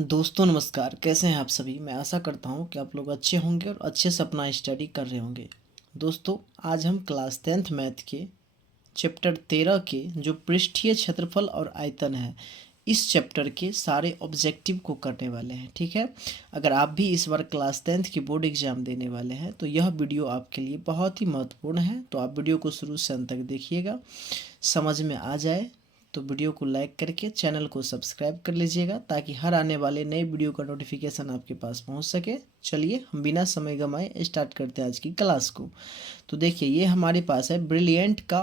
दोस्तों नमस्कार, कैसे हैं आप सभी। मैं आशा करता हूं कि आप लोग अच्छे होंगे और अच्छे से अपना स्टडी कर रहे होंगे। दोस्तों आज हम क्लास 10th मैथ के चैप्टर 13 के जो पृष्ठीय क्षेत्रफल और आयतन है, इस चैप्टर के सारे ऑब्जेक्टिव को करने वाले हैं। ठीक है, अगर आप भी इस बार क्लास 10th की बोर्ड एग्जाम देने वाले हैं तो यह वीडियो आपके लिए बहुत ही महत्वपूर्ण है। तो आप वीडियो को शुरू से अंत तक देखिएगा, समझ में आ जाए तो वीडियो को लाइक करके चैनल को सब्सक्राइब कर लीजिएगा ताकि हर आने वाले नए वीडियो का नोटिफिकेशन आपके पास पहुंच सके। चलिए हम बिना समय गंवाए स्टार्ट करते हैं आज की क्लास को। तो देखिए ये हमारे पास है ब्रिलियंट का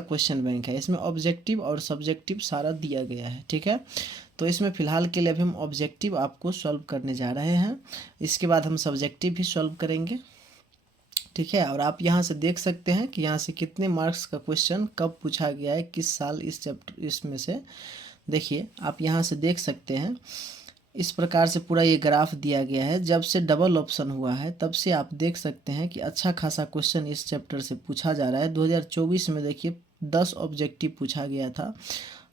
क्वेश्चन बैंक है। इसमें ऑब्जेक्टिव और सब्जेक्टिव सारा दिया गया है। ठीक है, तो इसमें फ़िलहाल के लिए अभी हम ऑब्जेक्टिव आपको सॉल्व करने जा रहे हैं, इसके बाद हम सब्जेक्टिव भी सॉल्व करेंगे। ठीक है, और आप यहाँ से देख सकते हैं कि यहाँ से कितने मार्क्स का क्वेश्चन कब पूछा गया है, किस साल, इस चैप्टर इसमें से। देखिए आप यहाँ से देख सकते हैं, इस प्रकार से पूरा ये ग्राफ दिया गया है। जब से डबल ऑप्शन हुआ है तब से आप देख सकते हैं कि अच्छा खासा क्वेश्चन इस चैप्टर से पूछा जा रहा है। 2024 में देखिए 10 ऑब्जेक्टिव पूछा गया था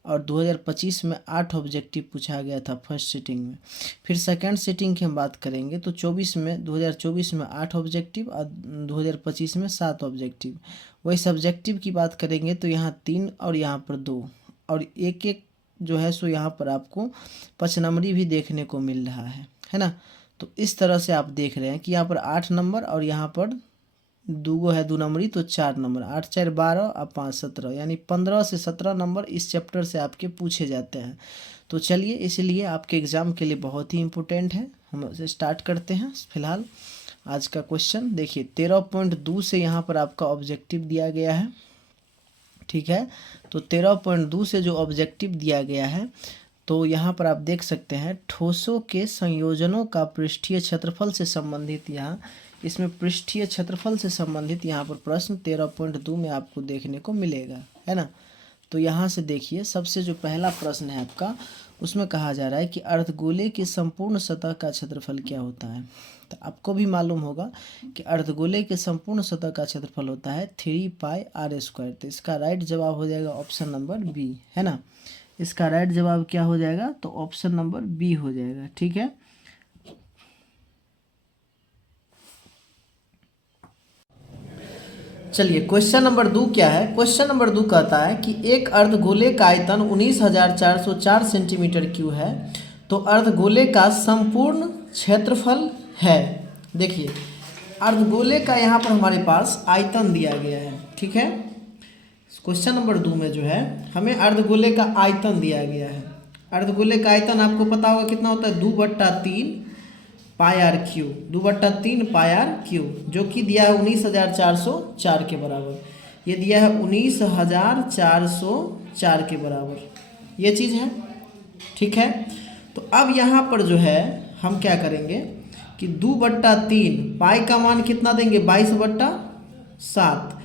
और 2025 में 8 ऑब्जेक्टिव पूछा गया था फर्स्ट सिटिंग में। फिर सेकंड सिटिंग की हम बात करेंगे तो 2024 में 8 ऑब्जेक्टिव और 2025 में 7 ऑब्जेक्टिव। वही सब्जेक्टिव की बात करेंगे तो यहाँ 3 और यहाँ पर 2 और एक एक जो है सो यहाँ पर आपको 5 नंबरी भी देखने को मिल रहा है ना। तो इस तरह से आप देख रहे हैं कि यहाँ पर 8 नंबर और यहाँ पर 2 है 2 नंबरी, तो 4 नंबर, 8 4 12 और 5 17, यानी 15 से 17 नंबर इस चैप्टर से आपके पूछे जाते हैं। तो चलिए इसलिए आपके एग्ज़ाम के लिए बहुत ही इम्पोर्टेंट है। हम इसे स्टार्ट करते हैं। फिलहाल आज का क्वेश्चन देखिए 13.2 से यहाँ पर आपका ऑब्जेक्टिव दिया गया है। ठीक है, तो 13.2 से जो ऑब्जेक्टिव दिया गया है तो यहाँ पर आप देख सकते हैं ठोसों के संयोजनों का पृष्ठीय क्षेत्रफल से संबंधित, यहाँ इसमें पृष्ठीय क्षेत्रफल से संबंधित यहाँ पर प्रश्न 13.2 में आपको देखने को मिलेगा, है ना। तो यहाँ से देखिए सबसे जो पहला प्रश्न है आपका, उसमें कहा जा रहा है कि अर्धगोले की संपूर्ण सतह का क्षेत्रफल क्या होता है। तो आपको भी मालूम होगा कि अर्धगोले के संपूर्ण सतह का क्षेत्रफल होता है 3 पाई r²। तो इसका राइट जवाब हो जाएगा ऑप्शन नंबर बी, है ना। इसका राइट जवाब क्या हो जाएगा, तो ऑप्शन नंबर बी हो जाएगा। ठीक है, चलिए क्वेश्चन नंबर 2 क्या है। क्वेश्चन नंबर 2 कहता है कि एक अर्धगोले का आयतन 19,404 सेंटीमीटर क्यूब है, तो अर्धगोले का संपूर्ण क्षेत्रफल है। देखिए अर्धगोले का यहाँ पर हमारे पास आयतन दिया गया है। ठीक है, क्वेश्चन नंबर 2 में जो है हमें अर्धगोले का आयतन दिया गया है। अर्धगोले का आयतन आपको पता होगा कितना होता है, 2/3 pi r cube, 2/3 pi r cube, जो कि दिया है 19,404 के बराबर। ये दिया है 19,404 के बराबर, ये चीज़ है। ठीक है, तो अब यहाँ पर जो है हम क्या करेंगे कि 2/3 पाई का मान कितना देंगे, 22/7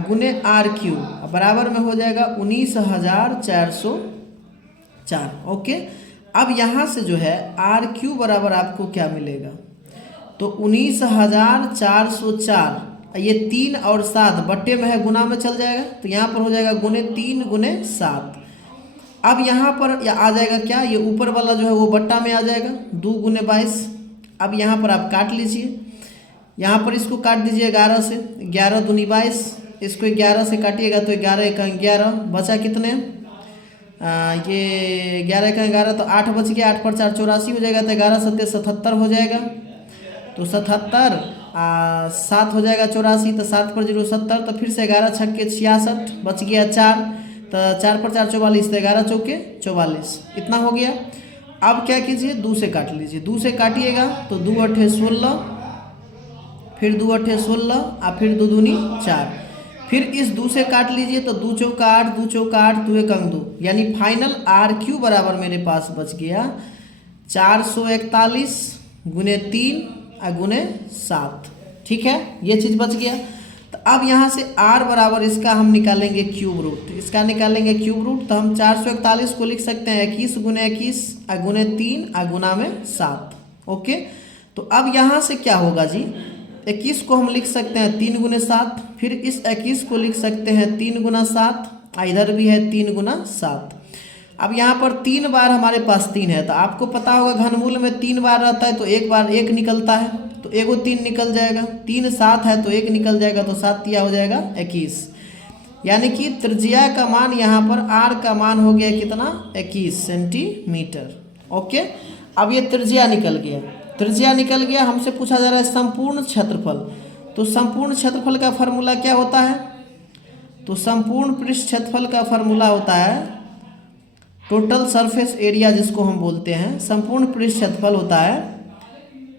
गुने आर क्यूब बराबर में हो जाएगा 19,404। ओके, अब यहाँ से जो है आर क्यू बराबर आपको क्या मिलेगा, तो 19,404, ये 3 और 7 बट्टे में है, गुना में चल जाएगा, तो यहाँ पर हो जाएगा गुने 3 गुने 7। अब यहाँ पर आ जाएगा क्या, ये ऊपर वाला जो है वो बट्टा में आ जाएगा, 2 गुने 22। अब यहाँ पर आप काट लीजिए, यहाँ पर इसको काट दीजिए 11 से, 11 दूनी 22, इसको 11 से काटिएगा तो 11 एक 11, बचा कितने, ये 11 का 11, तो 8 बच गया, 8 पर 4 84 हो जाएगा, तो 11 7 77 हो जाएगा, तो 77 7 हो जाएगा 84, तो 7 पर 0 70, तो फिर से 11 छक्के 66, बच गया 4, तो 4 पर 4 44, तो 11 चौके 44, इतना हो गया। अब क्या कीजिए, 2 से काट लीजिए, 2 से काटिएगा तो 2 8 16, फिर 2 8 16 और फिर 2 दूनी 4, फिर इस 2 से काट लीजिए तो 2 चौका 8, 2 चौका 8, 2 एक 2, यानी फाइनल आर क्यू बराबर मेरे पास बच गया 441 गुने 3 गुने 7। ठीक है, ये चीज़ बच गया। तो अब यहाँ से आर बराबर इसका हम निकालेंगे क्यूब रूट, इसका निकालेंगे क्यूब रूट, तो हम 441 को लिख सकते हैं 21 गुने 21 गुने 3 गुना में 7। ओके, तो अब यहाँ से क्या होगा जी, 21 को हम लिख सकते हैं 3 गुने 7, फिर इस 21 को लिख सकते हैं 3 गुना 7, इधर भी है 3 गुना 7। अब यहाँ पर 3 बार हमारे पास 3 है, तो आपको पता होगा घनमूल में 3 बार रहता है तो एक बार 1 निकलता है, तो एगो 3 निकल जाएगा। 3 7 है तो 1 निकल जाएगा, तो 7 तिया हो जाएगा 21। यानी कि त्रिज्या का मान यहाँ पर r का मान हो गया कितना, 21 सेंटीमीटर। ओके, अब ये त्रिज्या निकल गया। त्रिज्या निकल गया, हमसे पूछा जा रहा है संपूर्ण क्षेत्रफल। तो संपूर्ण क्षेत्रफल का फॉर्मूला क्या होता है, तो संपूर्ण पृष्ठ क्षेत्रफल का फॉर्मूला होता है टोटल सरफेस एरिया, जिसको हम बोलते हैं। संपूर्ण पृष्ठ क्षेत्रफल होता है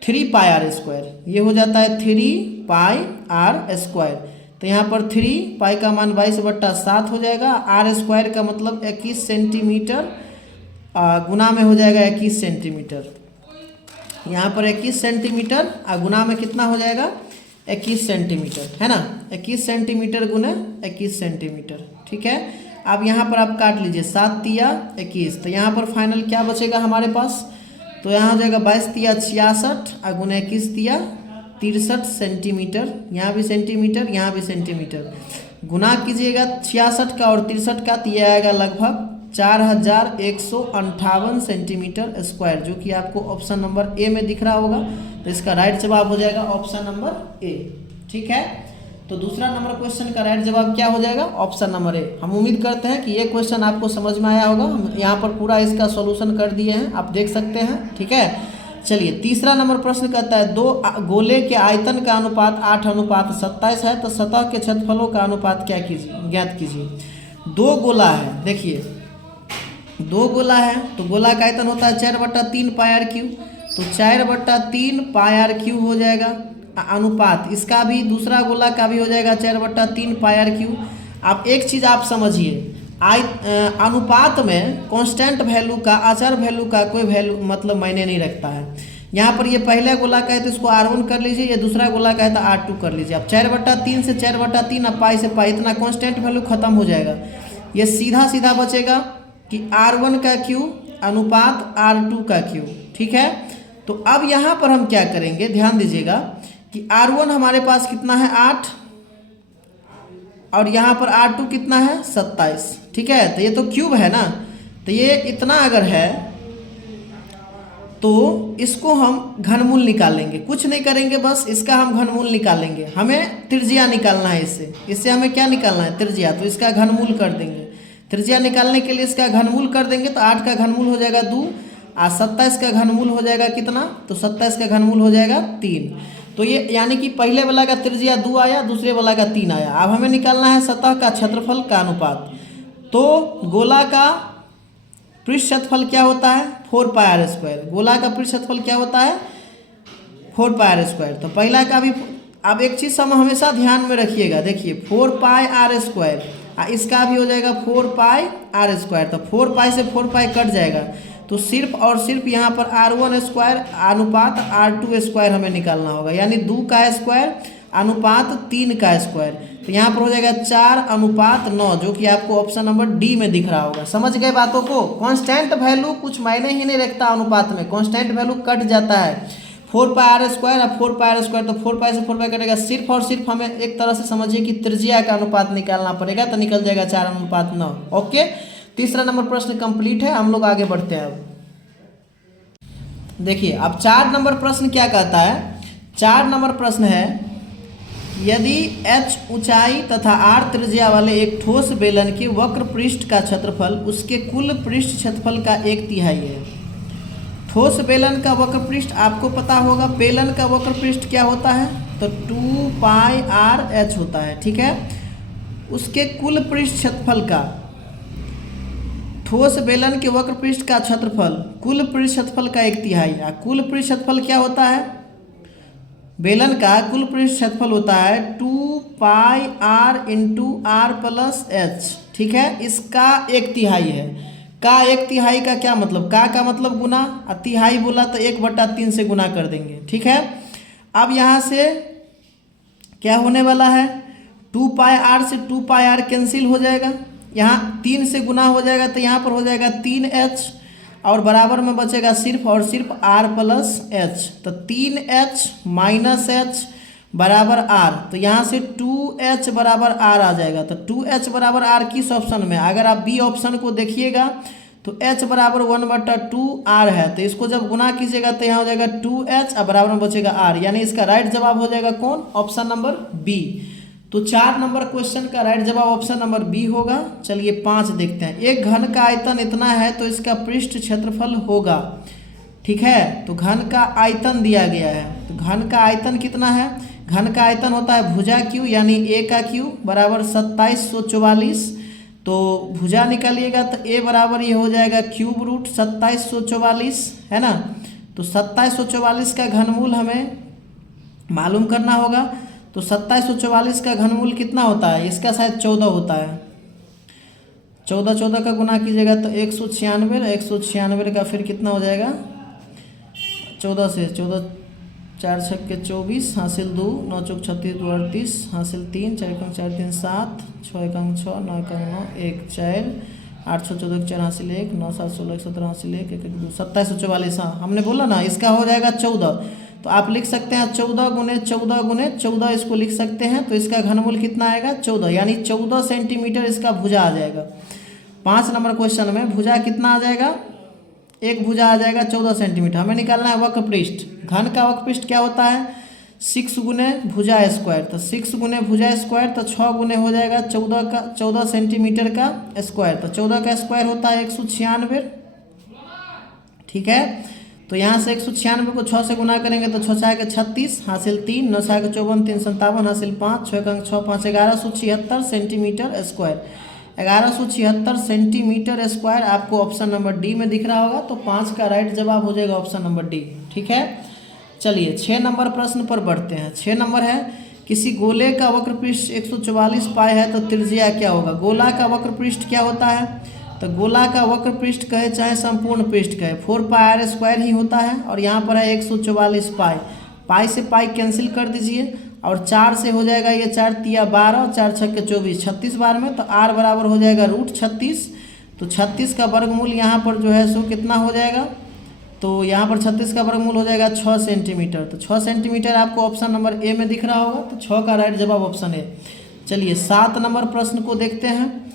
3 पाई आर स्क्वायर, ये हो जाता है 3 पाई आर स्क्वायर। तो यहाँ पर 3 पाई का मान 22/7 हो जाएगा, आर स्क्वायर का मतलब 21 सेंटीमीटर गुना में हो जाएगा 21 सेंटीमीटर। यहाँ पर 21 सेंटीमीटर गुना में कितना हो जाएगा, 21 सेंटीमीटर, है ना। 21 सेंटीमीटर गुना 21 सेंटीमीटर, ठीक है। अब यहाँ पर आप काट लीजिए, 7 तिया 21, तो यहाँ पर फाइनल क्या बचेगा हमारे पास, तो यहाँ हो जाएगा 22 तिया 66 गुना 21 तिया 63 सेंटीमीटर। यहाँ भी सेंटीमीटर, यहाँ भी सेंटीमीटर, गुना कीजिएगा 66 का और 63 का, तो यह आएगा लगभग 4158 सेंटीमीटर स्क्वायर, जो कि आपको ऑप्शन नंबर ए में दिख रहा होगा। तो इसका राइट जवाब हो जाएगा ऑप्शन नंबर ए, ठीक है। तो दूसरा नंबर क्वेश्चन का राइट जवाब क्या हो जाएगा, ऑप्शन नंबर ए। हम उम्मीद करते हैं कि ये क्वेश्चन आपको समझ में आया होगा। हम यहाँ पर पूरा इसका सॉल्यूशन कर दिए हैं, आप देख सकते हैं, ठीक है। चलिए तीसरा नंबर प्रश्न कहता है, दो गोले के आयतन का अनुपात 8:27 है, तो सतह के क्षेत्रफलों का अनुपात क्या कीजिए, ज्ञात कीजिए। 2 गोला है, देखिए 2 गोला है, तो गोला का आयतन होता है 4/3 पाई आर क्यूब, तो 4/3 पाई आर क्यूब हो जाएगा। अनुपात इसका भी, दूसरा गोला का भी हो जाएगा 4/3 पाई आर क्यूब। आप एक चीज़ आप समझिए, अनुपात में कांस्टेंट वैल्यू का, अचर वैल्यू का कोई वैल्यू मतलब मायने नहीं रखता है। यहाँ पर ये पहला गोला का है तो इसको R1 कर लीजिए, ये दूसरा गोला का है तो R2 कर लीजिए। अब 4/3 से 4/3, अब पाई से पाई, इतना कांस्टेंट वैल्यू खत्म हो जाएगा। ये सीधा सीधा बचेगा कि R1 का क्यूब अनुपात R2 का क्यूब, ठीक है। तो अब यहाँ पर हम क्या करेंगे, ध्यान दीजिएगा कि R1 हमारे पास कितना है 8, और यहाँ पर R2 कितना है 27, ठीक है। तो ये तो क्यूब है ना, तो ये इतना अगर है तो इसको हम घनमूल निकालेंगे, कुछ नहीं करेंगे, बस इसका हम घनमूल निकालेंगे। हमें त्रिज्या निकालना है, इससे हमें क्या निकालना है, त्रिज्या, तो इसका घनमूल कर देंगे। त्रिज्या निकालने के लिए इसका घनमूल कर देंगे, तो 8 का घनमूल हो जाएगा 2, और 27 का घनमूल हो जाएगा कितना, तो 27 का घनमूल हो जाएगा 3। तो ये यानी कि पहले वाला का त्रिज्या 2 आया, दूसरे वाला का 3 आया। अब हमें निकालना है सतह का क्षेत्रफल का अनुपात। तो गोला का पृष्ठ क्षेत्रफल क्या होता है, 4 पाई आर स्क्वायर। गोला का पृष्ठ क्षेत्रफल क्या होता है, 4 पाई आर स्क्वायर। तो पहला का भी, अब एक चीज़ हम हमेशा ध्यान में रखिएगा, देखिए 4 पाई आर स्क्वायर, इसका भी हो जाएगा 4 पाई आर स्क्वायर। तो 4 पाई से 4 पाई कट जाएगा, तो सिर्फ और सिर्फ यहाँ पर R1 स्क्वायर अनुपात R2 स्क्वायर हमें निकालना होगा, यानी 2 का स्क्वायर अनुपात 3 का स्क्वायर। तो यहाँ पर हो जाएगा 4:9, जो कि आपको ऑप्शन नंबर डी में दिख रहा होगा। समझ गए बातों को। कांस्टेंट वैल्यू कुछ मायने ही नहीं रखता अनुपात में, कांस्टेंट वैल्यू कट जाता है। 4 पाई आर स्क्वायर, अब 4 पाई आर स्क्वायर, तो 4 पाई से 4 पाई कटेगा। सिर्फ और सिर्फ हमें एक तरह से समझिए कि त्रिज्या का अनुपात निकालना पड़ेगा, तो निकल जाएगा 4:9। ओके, तीसरा नंबर प्रश्न कंप्लीट है, हम लोग आगे बढ़ते हैं। अब देखिए, अब 4 नंबर प्रश्न क्या कहता है। 4 नंबर प्रश्न है, यदि h ऊंचाई तथा r त्रिज्या वाले एक ठोस बेलन के वक्र पृष्ठ का क्षेत्रफल उसके कुल पृष्ठ क्षेत्रफल का 1/3 है। ठोस बेलन का वक्र पृष्ठ आपको पता होगा, बेलन का वक्र पृष्ठ क्या होता है, तो 2 पाई आर एच होता है, ठीक है। उसके कुल पृष्ठ क्षेत्रफल का, ठोस बेलन के वक्र पृष्ठ का क्षेत्रफल, कुल पृष्ठ क्षेत्रफल का 1/3 है। कुल पृष्ठ क्षेत्रफल क्या होता है, बेलन का कुल पृष्ठ क्षेत्रफल होता है 2 pi r into r plus h, ठीक है। इसका 1/3 है। का 1/3 का क्या मतलब, का मतलब गुना, और तिहाई बोला तो 1/3 से गुना कर देंगे, ठीक है। अब यहाँ से क्या होने वाला है, 2 पाई आर से 2 पाई आर कैंसिल हो जाएगा, यहाँ 3 से गुना हो जाएगा, तो यहाँ पर हो जाएगा 3h, और बराबर में बचेगा सिर्फ और सिर्फ r प्लस एच। तो 3h माइनस एच बराबर r, तो यहाँ से 2h बराबर r आ जाएगा। तो 2h बराबर r किस ऑप्शन में, अगर आप बी ऑप्शन को देखिएगा तो h बराबर 1/2 r है, तो इसको जब गुना कीजिएगा तो यहाँ हो जाएगा 2h और बराबर में बचेगा r, यानी इसका राइट जवाब हो जाएगा कौन? Option number B. तो 4 नंबर क्वेश्चन का राइट जवाब ऑप्शन नंबर बी होगा। चलिए 5 देखते हैं। एक घन का आयतन इतना है तो इसका पृष्ठ क्षेत्रफल होगा। ठीक है, तो घन का आयतन दिया गया है, तो घन का आयतन कितना है? घन का आयतन होता है भुजा क्यू यानी ए का क्यू बराबर 2744। तो भुजा निकालिएगा तो ए बराबर ये हो जाएगा क्यूब रूट 2744 है ना। तो 2744 का घनमूल हमें मालूम करना होगा। तो 2744 का घनमूल कितना होता है? इसका शायद 14 होता है। 14 का गुना कीजिएगा तो 196, 196 का फिर कितना हो जाएगा? 14 से 14 4 छक के 24 हासिल 2 9 चौक 36 2 38 हासिल 3 4 एकम 4 3 7 6 एकम 6 9 एकम 9 1 4 8 6 14 4 हासिल 1 9 7 16 17 हासिल 1 1 2 2744। हाँ हमने बोला ना इसका हो जाएगा 14। तो आप लिख सकते हैं 14 गुने 14 गुने 14 इसको लिख सकते हैं। तो इसका घनमूल कितना आएगा? 14, यानी 14 सेंटीमीटर इसका भुजा आ जाएगा। 5 नंबर क्वेश्चन में भुजा कितना आ जाएगा? एक भुजा आ जाएगा 14 सेंटीमीटर। हमें निकालना है वक्र पृष्ठ। घन का वक्र पृष्ठ क्या होता है? 6 गुने भुजा स्क्वायर। तो 6 गुने भुजा स्क्वायर तो 6 गुने हो जाएगा 14 सेंटीमीटर का स्क्वायर। तो 14 का स्क्वायर होता है 196। ठीक है, तो यहाँ से 196 को 6 से गुना करेंगे तो 6 6 के 36 हासिल 3 9 6 के 54 3 57 हासिल 5 6 का 6 5 1176 सेंटीमीटर स्क्वायर। 1176 सेंटीमीटर स्क्वायर आपको ऑप्शन नंबर डी में दिख रहा होगा। तो 5 का राइट जवाब हो जाएगा ऑप्शन नंबर डी। ठीक है, चलिए 6 नंबर प्रश्न पर बढ़ते हैं। 6 नंबर है किसी गोले का वक्र पृष्ठ 144 पाई है तो त्रिज्या क्या होगा? गोला का वक्र पृष्ठ क्या होता है? तो गोला का वक्र पृष्ठ कहे चाहे संपूर्ण पृष्ठ कहे 4πr² ही होता है। और यहाँ पर है 144 पाई। पाई से पाई कैंसिल कर दीजिए और 4 से हो जाएगा ये 4 तिया 12 4 छक के 24 36 बार में। तो r बराबर हो जाएगा √36। तो 36 का वर्गमूल यहाँ पर जो है सो कितना हो जाएगा? तो यहाँ पर 36 का वर्गमूल हो जाएगा 6 सेंटीमीटर। तो 6 सेंटीमीटर आपको ऑप्शन नंबर ए में दिख रहा होगा। तो 6 का राइट जवाब ऑप्शन ए। चलिए 7 नंबर प्रश्न को देखते हैं।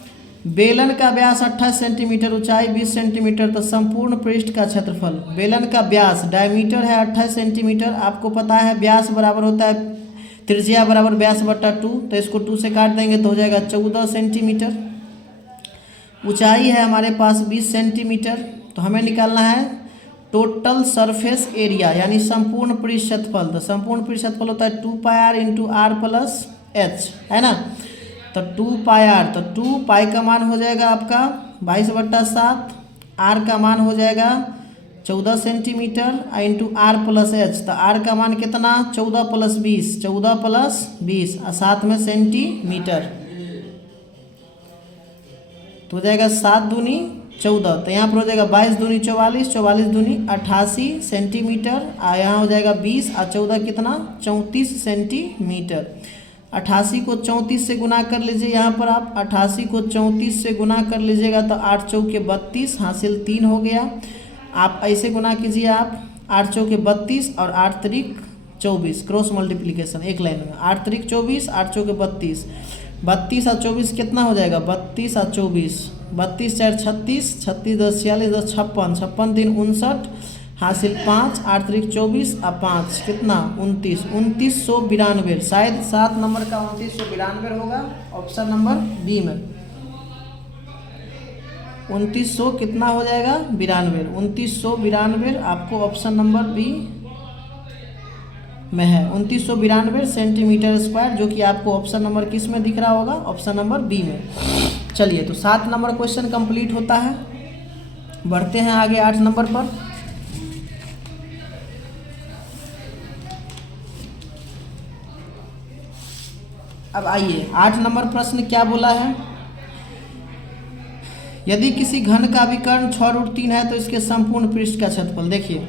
बेलन का व्यास 28 सेंटीमीटर, ऊंचाई 20 सेंटीमीटर, तो संपूर्ण पृष्ठ का क्षेत्रफल। बेलन का व्यास डायमीटर है 28 सेंटीमीटर। आपको पता है व्यास बराबर होता है त्रिज्या बराबर व्यास बट्टा 2। तो इसको 2 से काट देंगे तो हो जाएगा 14 सेंटीमीटर। ऊंचाई है हमारे पास 20 सेंटीमीटर। तो हमें निकालना है टोटल सरफेस एरिया यानी संपूर्ण पृष्ठ क्षेत्रफल। तो संपूर्ण पृष्ठ क्षेत्रफल होता है 2πr × r + h है ना। तो 2πr, तो 2 पाई का मान हो जाएगा आपका 22/7, r का मान हो जाएगा 14 सेंटीमीटर इंटू r + h। तो r का मान कितना? 14 + 20, 14 + 20 और साथ में सेंटीमीटर। तो हो जाएगा 7 दूनी 14। तो यहाँ पर हो जाएगा 22 दूनी 44, 44 दूनी 88 सेंटीमीटर। और यहाँ हो जाएगा 20 और 14 कितना? 34 सेंटीमीटर। 88 को 34 से गुना कर लीजिए। यहाँ पर आप 88 को 34 से गुना कर लीजिएगा तो 8 चौके 32 हासिल 3 हो गया। आप ऐसे गुना कीजिए आप 8 चौके 32 और 8 त्रिक 24 क्रॉस मल्टीप्लिकेशन एक लाइन में। 8 त्रिक 24 8 चौके 32, 32 और 24 कितना हो जाएगा? 32 और 24, 32 4 36, 36 10 46 10 56, 56 3 59 हासिल 5 8 त्रिक 24 और 5 कितना? 29, 2992। शायद 7 नंबर का 2992 होगा ऑप्शन नंबर बी में। 2900 कितना हो जाएगा? 92, 2992 आपको ऑप्शन नंबर बी में है। 2992 सेंटीमीटर स्क्वायर, जो कि आपको ऑप्शन नंबर किस में दिख रहा होगा? ऑप्शन नंबर बी में। चलिए तो 7 नंबर क्वेश्चन कंप्लीट होता है। बढ़ते हैं आगे 8 नंबर पर। अब आइए 8 नंबर प्रश्न क्या बोला है। यदि किसी घन का विकर्ण 6√3 है तो इसके संपूर्ण पृष्ठ का क्षेत्रफल। देखिए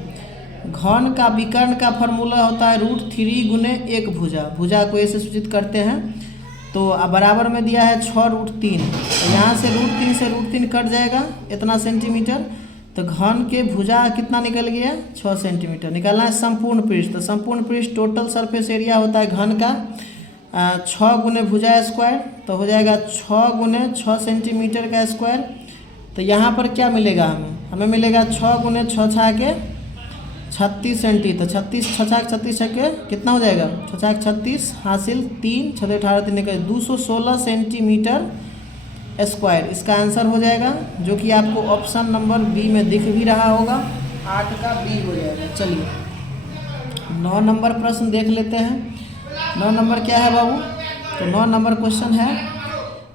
घन का विकर्ण का फॉर्मूला होता है √3 गुने 1 भुजा। भुजा को ऐसे सूचित करते हैं। तो बराबर में दिया है 6√3। तो यहाँ से √3 से √3 कट जाएगा इतना सेंटीमीटर। तो घन के भुजा कितना निकल गया? 6 सेंटीमीटर। निकालना है संपूर्ण पृष्ठ। तो संपूर्ण पृष्ठ टोटल सरफेस एरिया होता है घन का 6 गुने भुजा स्क्वायर। तो हो जाएगा 6 गुने 6 सेंटीमीटर का स्क्वायर। तो यहाँ पर क्या मिलेगा हमें मिलेगा 6 गुने 6 छाके 36 सेंटी। तो 36 6 छाक 36 छके कितना हो जाएगा 6 छाक 36 हासिल 3 6 18 3 का 216 सेंटीमीटर स्क्वायर इसका आंसर हो जाएगा, जो कि आपको ऑप्शन नंबर बी में दिख भी रहा होगा। 8 का बी हो जाएगा। चलिए 9 नंबर प्रश्न देख लेते हैं। 9 नंबर क्या है बाबू? तो 9 नंबर क्वेश्चन है,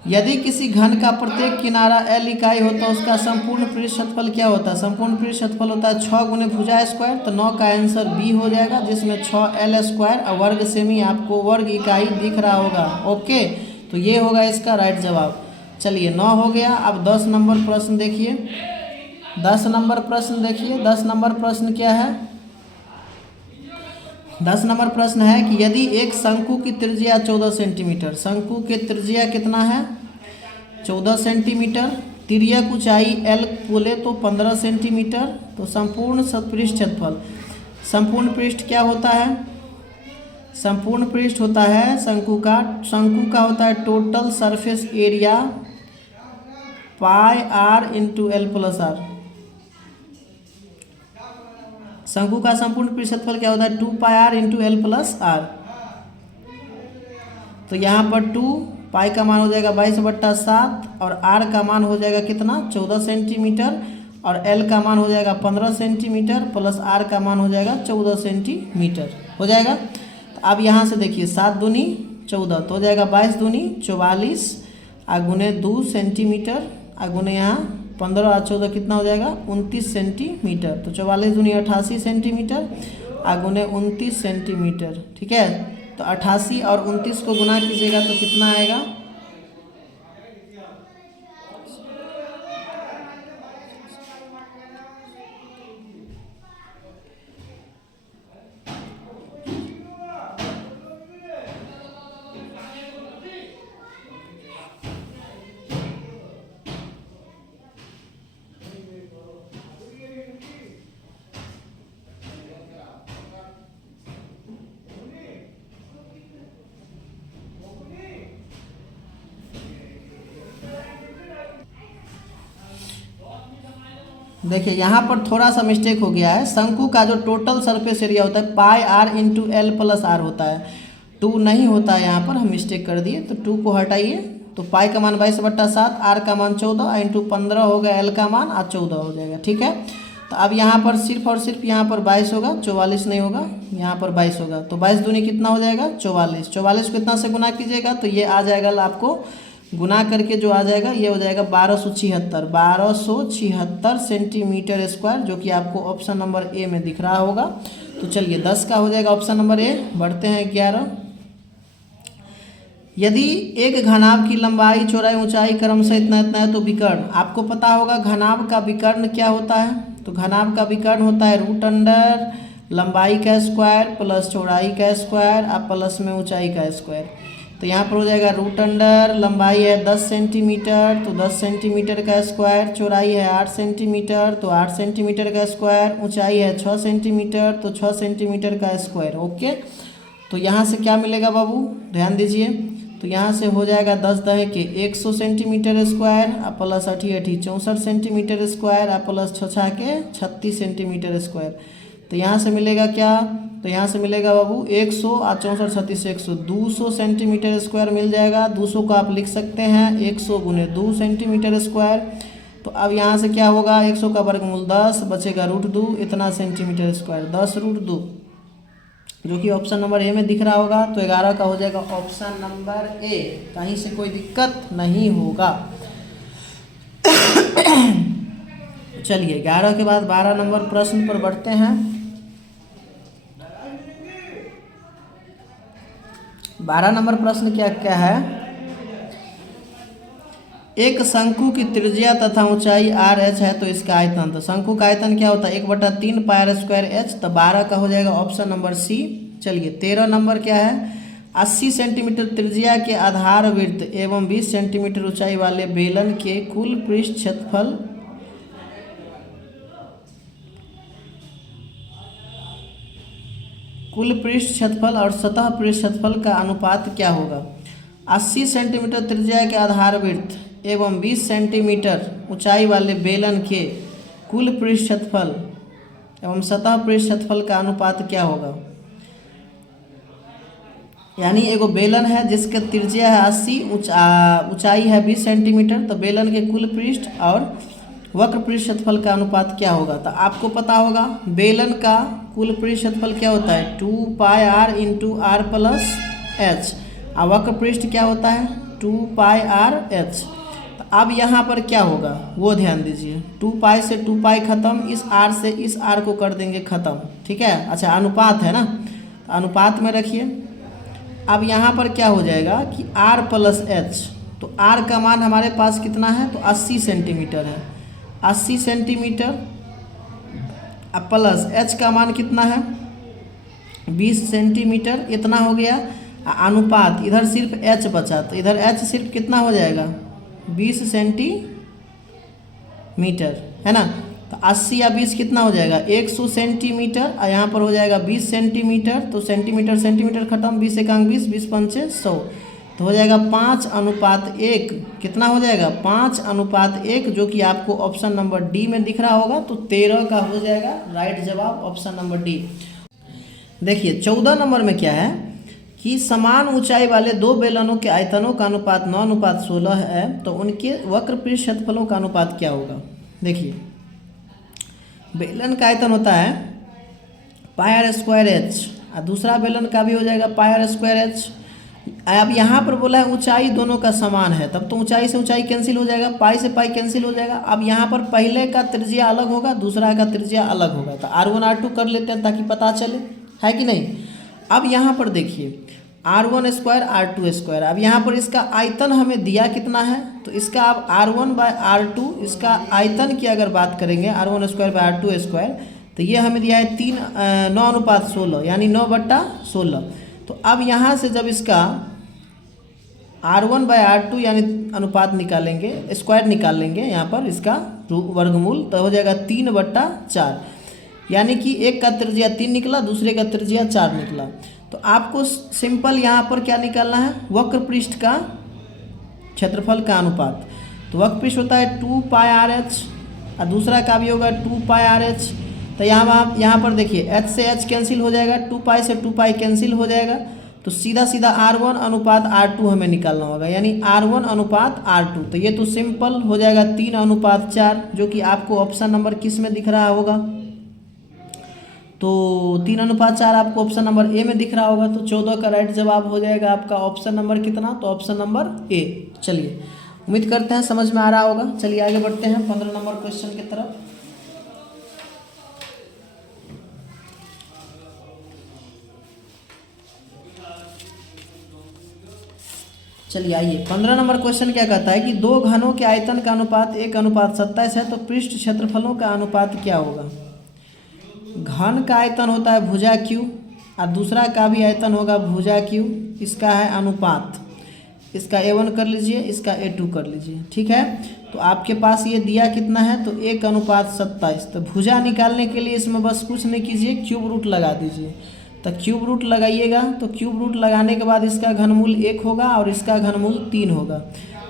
यदि किसी घन का प्रत्येक किनारा L इकाई हो तो उसका संपूर्ण पृष्ठ क्षेत्रफल क्या होता है? संपूर्ण पृष्ठ क्षेत्रफल होता है 6 गुने भुजा स्क्वायर। तो 9 का आंसर बी हो जाएगा, जिसमें 6L स्क्वायर और वर्ग सेमी आपको वर्ग इकाई दिख रहा होगा। ओके, तो ये होगा इसका राइट जवाब। चलिए 9 हो गया। अब 10 नंबर प्रश्न देखिए। 10 नंबर प्रश्न देखिए। 10 नंबर प्रश्न क्या है? 10 नंबर प्रश्न है कि यदि एक शंकु की त्रिज्या 14 सेंटीमीटर, शंकु की त्रिज्या कितना है 14 सेंटीमीटर, तिर्यक ऊंचाई L बोले तो 15 सेंटीमीटर, तो संपूर्ण पृष्ठ क्षेत्रफल, संपूर्ण पृष्ठ क्या होता है? संपूर्ण पृष्ठ होता है शंकु का होता है total surface area pi r into L plus R. शंकु का संपूर्ण पृष्ठ क्षेत्रफल क्या होता है 2 pi r into L plus R. तो यहाँ पर 2 पाई का मान हो जाएगा 22/7 और r का मान हो जाएगा कितना 14 सेंटीमीटर और l का मान हो जाएगा 15 सेंटीमीटर प्लस r का मान हो जाएगा 14 सेंटीमीटर हो जाएगा। तो अब यहाँ से देखिए 7 दूनी 14 तो हो जाएगा 22 दूनी 44 गुने 2 सेंटीमीटर गुने यहाँ 15 और 14 कितना हो जाएगा 29 सेंटीमीटर। तो 44 दूनी 88 सेंटीमीटर गुने 29 सेंटीमीटर। ठीक है, तो 88 और 29 को गुना कीजिएगा तो कितना आएगा देखिए यहाँ पर थोड़ा सा मिस्टेक हो गया है। शंकु का जो टोटल सरफेस एरिया होता है pi r into L plus R होता है, 2 नहीं होता है। यहाँ पर हम मिस्टेक कर दिए, तो 2 को हटाइए। तो पाई का मान 22/7, r का मान 14 इंटू 15 होगा, l का मान 14 हो जाएगा। ठीक है, तो अब यहाँ पर सिर्फ और सिर्फ यहाँ पर 22 होगा, 44 नहीं होगा, यहाँ पर 22 होगा। तो 22 दूनी कितना हो जाएगा 44। 44 को कितना से गुना कीजिएगा तो ये आ जाएगा आपको गुना करके जो आ जाएगा ये हो जाएगा 1276 सेंटीमीटर स्क्वायर, जो कि आपको ऑप्शन नंबर ए में दिख रहा होगा। तो चलिए 10 का हो जाएगा ऑप्शन नंबर ए। बढ़ते हैं 11। यदि एक घनाभ की लंबाई चौड़ाई ऊंचाई क्रमशः इतना इतना है तो विकर्ण, आपको पता होगा घनाभ का विकर्ण क्या होता है। तो घनाभ का विकर्ण होता है √अंडर लंबाई का स्क्वायर प्लस चौड़ाई का स्क्वायर और प्लस में ऊंचाई का स्क्वायर। तो यहाँ पर हो जाएगा √अंडर लंबाई है 10 सेंटीमीटर तो 10 सेंटीमीटर का स्क्वायर, चौड़ाई है 8 सेंटीमीटर तो 8 सेंटीमीटर का स्क्वायर, ऊंचाई है 6 सेंटीमीटर तो 6 सेंटीमीटर का स्क्वायर। ओके, तो यहाँ से क्या मिलेगा बाबू ध्यान दीजिए। तो यहाँ से हो जाएगा 10 दहे के 100 centimetre square plus 8 64 centimetre square plus 6 के 36 सेंटीमीटर स्क्वायर। तो यहाँ से मिलेगा क्या, तो यहाँ से मिलेगा बाबू 100 और 64 36 100 200 सेंटीमीटर स्क्वायर मिल जाएगा। 200 को आप लिख सकते हैं 100 गुने 2 सेंटीमीटर स्क्वायर। तो अब यहाँ से क्या होगा 100 का वर्गमूल 10 बचेगा √2 इतना सेंटीमीटर स्क्वायर 10 √2, जो कि ऑप्शन नंबर ए में दिख रहा होगा। तो 11 का हो जाएगा ऑप्शन नंबर ए, कहीं से कोई दिक्कत नहीं होगा। चलिए 11 के बाद 12 नंबर प्रश्न पर बढ़ते हैं। 12 नंबर प्रश्न क्या है, एक शंकु की त्रिज्या तथा ऊंचाई RH है तो इसका आयतन, तो शंकु का आयतन क्या होता है 1/3 पाई r स्क्वायर h। तो 12 का हो जाएगा ऑप्शन नंबर सी। चलिए 13 नंबर क्या है, 80 सेंटीमीटर त्रिज्या के आधार वृत्त एवं 20 सेंटीमीटर ऊंचाई वाले बेलन के कुल पृष्ठ क्षेत्रफल और सतह पृष्ठ क्षेत्रफल का अनुपात क्या होगा। 80 सेंटीमीटर त्रिज्या के आधार वृत्त एवं 20 सेंटीमीटर ऊंचाई वाले बेलन के कुल पृष्ठ क्षेत्रफल एवं सतह पृष्ठ क्षेत्रफल का अनुपात क्या होगा। यानी एगो बेलन है जिसका त्रिज्या है 80, ऊंचाई है 20 सेंटीमीटर, तो बेलन के कुल पृष्ठ और वक्र पृष्ठ क्षेत्रफल का अनुपात क्या होगा। तो आपको पता होगा बेलन का कुल पृष्ठ क्षेत्रफल क्या होता है 2πr into r plus H, और वक्र पृष्ठ क्या होता है 2πr/h। तो अब यहाँ पर क्या होगा वो ध्यान दीजिए, 2π से 2π खत्म, इस r से इस r को कर देंगे खत्म, ठीक है। अच्छा अनुपात है ना, तो अनुपात में रखिए। अब यहाँ पर क्या हो जाएगा कि r प्लस एच, तो r का मान हमारे पास कितना है तो 80 सेंटीमीटर है, 80 सेंटीमीटर, अब प्लस h का मान कितना है 20 सेंटीमीटर, इतना हो गया। अनुपात इधर सिर्फ h बचा, तो इधर h सिर्फ कितना हो जाएगा 20 सेंटीमीटर, है ना। तो 80 या 20 कितना हो जाएगा 100 सेंटीमीटर, और यहाँ पर हो जाएगा 20 सेंटीमीटर, तो सेंटीमीटर सेंटीमीटर खत्म, 20 एकांक 20, 20 पंचे 100, तो हो जाएगा 5:1। कितना हो जाएगा 5:1, जो कि आपको ऑप्शन नंबर डी में दिख रहा होगा। तो 13 का हो जाएगा राइट जवाब ऑप्शन नंबर डी। देखिए 14 नंबर में क्या है कि समान ऊंचाई वाले दो बेलनों के आयतनों का अनुपात 9:16 है, तो उनके वक्र पृष्ठ क्षेत्रफलों का अनुपात क्या होगा। देखिए बेलन का आयतन होता है πr²h, और दूसरा बेलन का भी हो जाएगा πr²h। अब यहाँ पर बोला है ऊंचाई दोनों का समान है, तब तो ऊंचाई से ऊंचाई कैंसिल हो जाएगा, पाई से पाई कैंसिल हो जाएगा। अब यहाँ पर पहले का त्रिज्या अलग होगा, दूसरा का त्रिज्या अलग होगा, तो r1 r2 कर लेते हैं ताकि पता चले, है कि नहीं। अब यहाँ पर देखिए r1² r2², अब यहाँ पर इसका आयतन हमें दिया कितना है, तो इसका अब r1/r2 इसका आयतन की अगर बात करेंगे r1²/r2², तो ये हमें दिया है 9:16 यानी 9/16। तो अब यहाँ से जब इसका r1/r2 यानी अनुपात निकालेंगे, स्क्वायर निकाल लेंगे यहाँ पर इसका वर्गमूल, तो हो जाएगा 3/4, यानी कि एक का त्रिज्या 3 निकला, दूसरे का त्रिज्या 4 निकला। तो आपको सिंपल यहाँ पर क्या निकालना है वक्र पृष्ठ का क्षेत्रफल का अनुपात। तो वक्र पृष्ठ होता है 2πrh, और दूसरा का भी होगा 2πrh। तो यहाँ पर देखिए h से h कैंसिल हो जाएगा, 2π से 2π कैंसिल हो जाएगा, तो सीधा सीधा r1:r2 हमें निकालना होगा, यानी r1:r2। तो ये तो सिंपल हो जाएगा 3:4, जो कि आपको ऑप्शन नंबर किस में दिख रहा होगा, तो 3:4 आपको ऑप्शन नंबर ए में दिख रहा होगा। तो 14 का राइट जवाब हो जाएगा आपका ऑप्शन नंबर कितना, तो ऑप्शन नंबर ए। चलिए उम्मीद करते हैं समझ में आ रहा होगा। चलिए आगे बढ़ते हैं 15 नंबर क्वेश्चन की तरफ। चलिए आइए 15 नंबर क्वेश्चन क्या कहता है कि दो घनों के आयतन का अनुपात 1:27 है, तो पृष्ठ क्षेत्रफलों का अनुपात क्या होगा। घन का आयतन होता है भुजा Q, और दूसरा का भी आयतन होगा भुजा Q, इसका है अनुपात, इसका A1 कर लीजिए, इसका A2 कर लीजिए, ठीक है। तो आपके पास ये दिया कितना है तो 1:27। तो भुजा निकालने के लिए इसमें बस कुछ नहीं कीजिए, क्यूब रूट लगा दीजिए। तो क्यूब रूट लगाइएगा, तो क्यूब रूट लगाने के बाद इसका घनमूल 1 होगा और इसका घनमूल 3 होगा,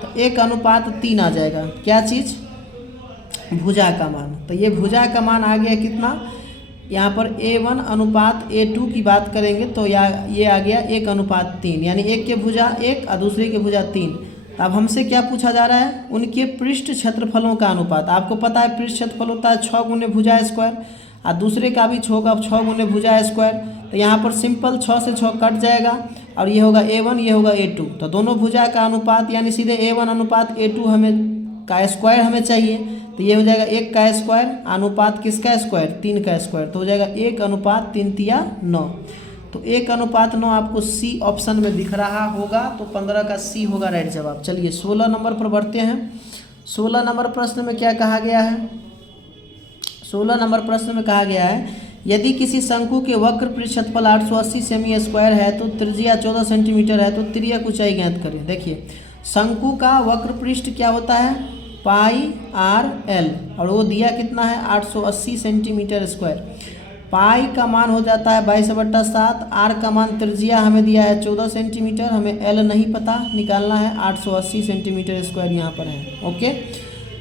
तो 1:3 आ जाएगा। क्या चीज़ भुजा का मान। तो ये भुजा का मान आ गया कितना, यहाँ पर A1:A2 की बात करेंगे तो ये आ गया 1:3, यानी एक के भुजा 1 और दूसरे के भुजा 3। अब हमसे क्या पूछा जा रहा है उनके पृष्ठ क्षेत्रफलों का अनुपात। आपको पता है पृष्ठ क्षेत्रफल होता है 6 गुने भुजा स्क्वायर, और दूसरे का भी होगा 6 गुने भुजा स्क्वायर। तो यहाँ पर सिंपल 6 से 6 कट जाएगा, और ये होगा A1, ये होगा A2। तो दोनों भुजा का अनुपात यानी सीधे A1:A2 हमें का स्क्वायर हमें चाहिए, तो ये हो जाएगा 1 का स्क्वायर, अनुपात किसका स्क्वायर 3 का स्क्वायर, तो हो जाएगा 1:3 तो 1:9 आपको सी ऑप्शन में दिख रहा होगा। तो 15 का सी होगा राइट जवाब। चलिए 16 नंबर पर बढ़ते हैं। 16 नंबर प्रश्न में क्या कहा गया है, 16 नंबर प्रश्न में कहा गया है यदि किसी शंकु के वक्र पृष्ठ क्षेत्रफल 880 सेमी स्क्वायर है, तो त्रिज्या 14 सेंटीमीटर है, तो तिर्यक ऊंचाई ज्ञात करें। देखिए शंकु का वक्र पृष्ठ क्या होता है πr/l, और वो दिया कितना है 880 सेंटीमीटर स्क्वायर। पाई का मान हो जाता है 22/7, आर का मान त्रिज्या हमें दिया है 14 सेंटीमीटर, हमें एल नहीं पता निकालना है, 880 सेंटीमीटर स्क्वायर यहाँ पर है। ओके,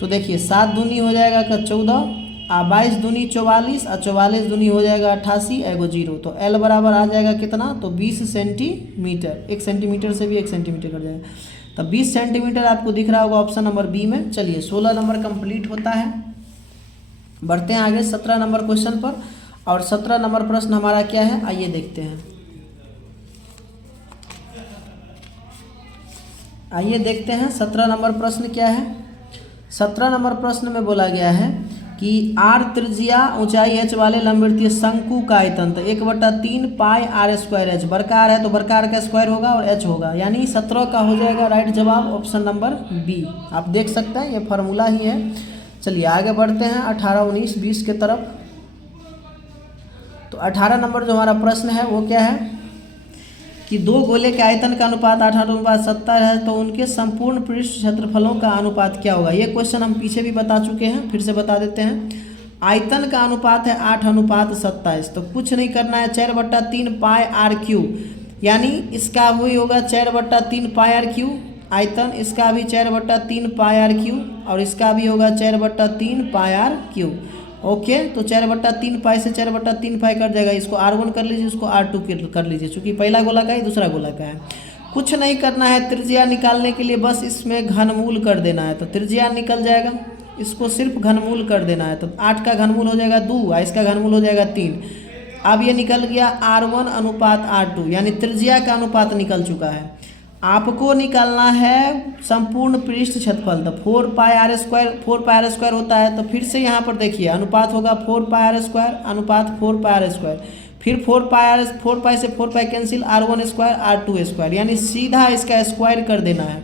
तो देखिए 7 दूनी हो जाएगा का 14, 22 दूनी 44, और 44 दूनी हो जाएगा 88, एगो 0। तो L बराबर आ जाएगा कितना, तो 20 सेंटीमीटर। 1 सेंटीमीटर से भी 1 सेंटीमीटर कट जाएगा, तो 20 सेंटीमीटर आपको दिख रहा होगा ऑप्शन नंबर बी में। चलिए 16 नंबर कंप्लीट होता है। बढ़ते हैं आगे 17 नंबर क्वेश्चन पर। और 17 नंबर प्रश्न हमारा क्या है, आइए देखते हैं। आइए देखते हैं 17 नंबर प्रश्न क्या है। 17 नंबर प्रश्न में बोला गया है कि आर त्रिज्या ऊंचाई h वाले लंबवृत्तीय शंकु का आयतन, तो 1/3 पाई आर स्क्वायर एच। बरकार है तो बरकार का स्क्वायर होगा और h होगा, यानी 17 का हो जाएगा राइट जवाब ऑप्शन नंबर बी। आप देख सकते हैं ये फार्मूला ही है। चलिए आगे बढ़ते हैं 18, 19, 20 के तरफ। तो 18 नंबर जो हमारा प्रश्न है वो क्या है कि दो गोले के आयतन का अनुपात 18:70 है, तो उनके संपूर्ण पृष्ठ क्षेत्रफलों का अनुपात क्या होगा। ये क्वेश्चन हम पीछे भी बता चुके हैं, फिर से बता देते हैं। आयतन का अनुपात है 8:27, तो कुछ नहीं करना है, 4/3 पाई आर क्यू, यानी इसका वही होगा 4/3 पाई आर क्यू आयतन, इसका भी 4/3 पाई आर क्यू, और इसका भी होगा 4/3 पाई आर क्यू। ओके, तो 4/3 पाई से 4/3 पाई कट जाएगा, इसको R1 कर लीजिए, इसको R2 कर लीजिए, चूँकि पहला गोला का है दूसरा गोला का है। कुछ नहीं करना है, त्रिज्या निकालने के लिए बस इसमें घनमूल कर देना है, तो त्रिज्या निकल जाएगा, इसको सिर्फ घनमूल कर देना है। तो 8 का घनमूल हो जाएगा 2 और इसका घनमूल हो जाएगा 3। अब ये निकल गया R1 अनुपात R2, यानी त्रिज्या का अनुपात निकल चुका है। आपको निकालना है संपूर्ण पृष्ठ क्षेत्रफल, तो 4 पाई आर स्क्वायर होता है। तो फिर से यहाँ पर देखिए अनुपात होगा 4 पाई आर स्क्वायर अनुपात 4 पाई आर स्क्वायर, फिर 4 पाई से 4 pi cancel, R1 square R2 square, यानी सीधा इसका स्क्वायर कर देना है।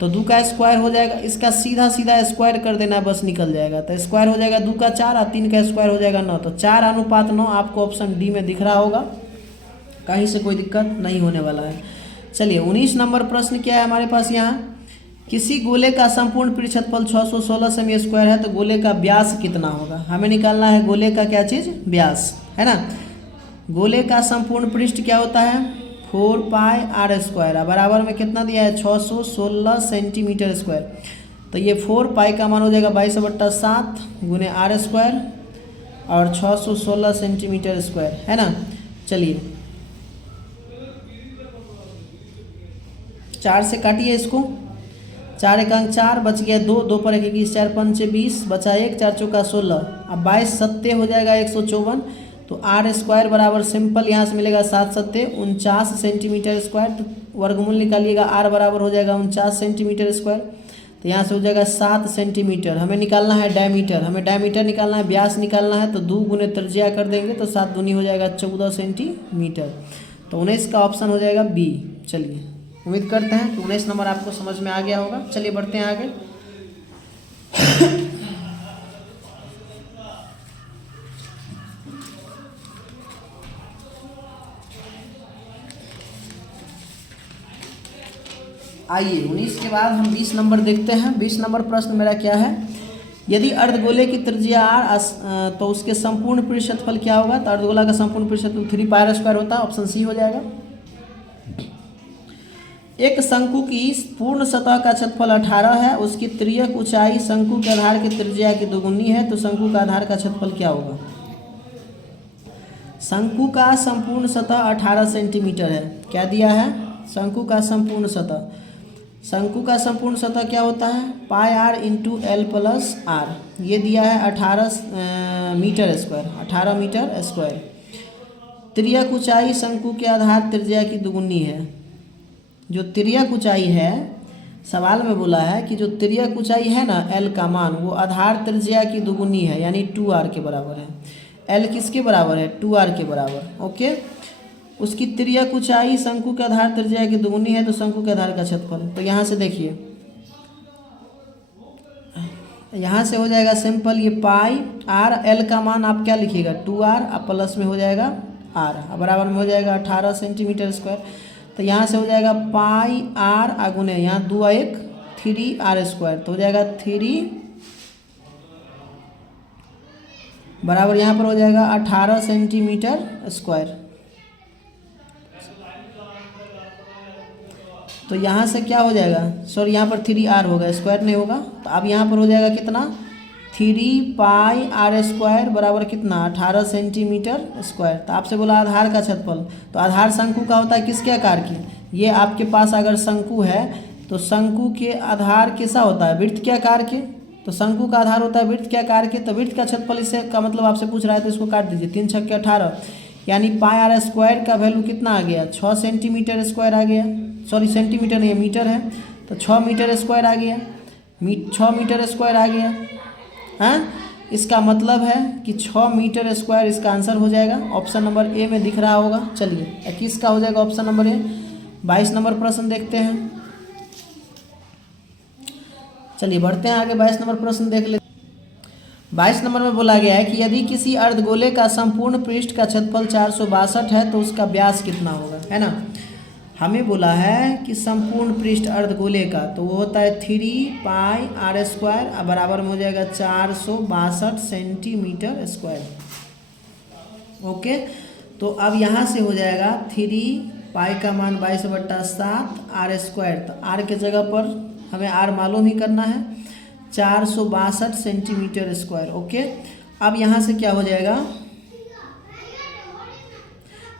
तो 2 का स्क्वायर हो जाएगा, इसका सीधा स्क्वायर कर देना है, बस निकल जाएगा। तो स्क्वायर हो जाएगा 2 का 4 और 3 का स्क्वायर हो जाएगा 9। तो 4:9 आपको ऑप्शन डी में दिख रहा होगा, कहीं से कोई दिक्कत नहीं होने वाला है। चलिए 19 नंबर प्रश्न क्या है हमारे पास यहाँ, किसी गोले का संपूर्ण पृष्ठ क्षेत्रफल 616 सेमी स्क्वायर है, तो गोले का व्यास कितना होगा। हमें निकालना है गोले का क्या चीज़, व्यास, है ना। गोले का संपूर्ण पृष्ठ क्या होता है 4 पाई आर स्क्वायर, बराबर में कितना दिया है 616 सेंटीमीटर स्क्वायर। तो ये 4 पाई का मान हो जाएगा 22/7 गुने आर स्क्वायर और 616 सेंटीमीटर स्क्वायर, है ना। चलिए 4 से काटिए इसको, 4 एक अंक 4 बच गया 2, 2 पर 1 21, 4 5 20 बचा 1, 4 चौका 16। अब 22 सत्ते हो जाएगा 154। तो आर स्क्वायर बराबर सिंपल यहाँ से मिलेगा 7 सत्ते 49 सेंटीमीटर स्क्वायर। तो वर्गमूल निकालिएगा, आर बराबर हो जाएगा 49 सेंटीमीटर स्क्वायर। तो यहाँ से हो जाएगा 7 सेंटीमीटर। हमें निकालना है डायमीटर, हमें डायमीटर निकालना है, व्यास निकालना है, तो 2 गुने त्रिज्या कर देंगे, तो 7 दूनी हो जाएगा 14 सेंटीमीटर। तो 19 का ऑप्शन हो जाएगा बी। चलिए उम्मीद करते हैं कि 19 नंबर आपको समझ में आ गया होगा। चलिए बढ़ते हैं आगे। आइए 19 के बाद हम 20 नंबर देखते हैं। 20 नंबर प्रश्न मेरा क्या है, यदि अर्धगोले की त्रिज्या r तो उसके संपूर्ण पृष्ठ क्षेत्रफल क्या होगा। तो अर्धगोला का संपूर्ण पृष्ठ क्षेत्रफल 3 पाई आर स्क्वायर होता है, ऑप्शन सी हो जाएगा। एक शंकु की पूर्ण सतह का क्षेत्रफल 18 है, उसकी तिर्यक ऊंचाई शंकु के आधार की त्रिज्या की दोगुनी है, तो शंकु का आधार का क्षेत्रफल क्या होगा। शंकु का संपूर्ण सतह 18 सेंटीमीटर है, क्या दिया है शंकु का संपूर्ण सतह। शंकु का संपूर्ण सतह क्या होता है pi r into L plus r, ये दिया है 18 मीटर स्क्वायर, 18 मीटर स्क्वायर। तिर्यक ऊंचाई शंकु के आधार त्रिज्या की दोगुनी है। जो तिर्यक ऊंचाई है, सवाल में बोला है कि जो तिर्यक ऊंचाई है ना एल का मान, वो आधार त्रिज्या की दोगुनी है, यानी 2r के बराबर है। एल किसके बराबर है 2r के बराबर। ओके, उसकी तिर्यक ऊंचाई शंकु के आधार त्रिज्या की दोगुनी है, तो शंकु के आधार का क्षेत्रफल। तो यहाँ से देखिए, यहाँ से हो जाएगा सिंपल, ये पाई आर, एल का मान आप क्या लिखिएगा 2r, अब प्लस में हो जाएगा r, बराबर में हो जाएगा 18 सेंटीमीटर स्क्वायर। तो यहाँ से हो जाएगा पाई आर आगुने यहाँ 2 1 3r स्क्वायर, तो हो जाएगा 3 बराबर यहाँ पर हो जाएगा 18 सेंटीमीटर स्क्वायर। तो यहाँ से क्या हो जाएगा, सॉरी यहाँ पर 3r होगा, स्क्वायर नहीं होगा। तो अब यहाँ पर हो जाएगा कितना, 3πr² बराबर कितना 18 सेंटीमीटर स्क्वायर। तो आपसे बोला आधार का क्षेत्रफल, तो आधार शंकु का होता है किसके आकार की, ये आपके पास अगर शंकु है तो शंकु के आधार कैसा होता है, वृत्त के आकार के। तो शंकु का आधार होता है वृत्त के आकार के, तो वृत्त का क्षेत्रफल इससे का मतलब आपसे पूछ रहा है तो इसको काट दीजिए, 3 छक्के 18, यानी πr² का वैल्यू कितना आ गया, 6 सेंटीमीटर स्क्वायर आ गया, सॉरी सेंटीमीटर नहीं मीटर है, तो 6 मीटर स्क्वायर आ गया, 6 मीटर स्क्वायर आ गया। हाँ, इसका मतलब है कि 6 मीटर स्क्वायर इसका आंसर हो जाएगा। ऑप्शन नंबर ए में दिख रहा होगा। चलिए 21 का हो जाएगा ऑप्शन नंबर ए। 22 नंबर प्रश्न देखते हैं। चलिए बढ़ते हैं आगे, 22 नंबर प्रश्न देख लेते हैं। 22 नंबर में बोला गया है कि यदि किसी अर्धगोले का संपूर्ण पृष्ठ का क्षेत्रफल 462 है तो उसका व्यास कितना होगा, है ना। हमें बोला है कि संपूर्ण पृष्ठ अर्धगोले का, तो वो होता है 3πr² बराबर में हो जाएगा 462 सेंटीमीटर स्क्वायर। ओके, तो अब यहाँ से हो जाएगा 3π का मान 22/7 r², तो r के जगह पर हमें r मालूम ही करना है, 462 सेंटीमीटर स्क्वायर। ओके, अब यहाँ से क्या हो जाएगा,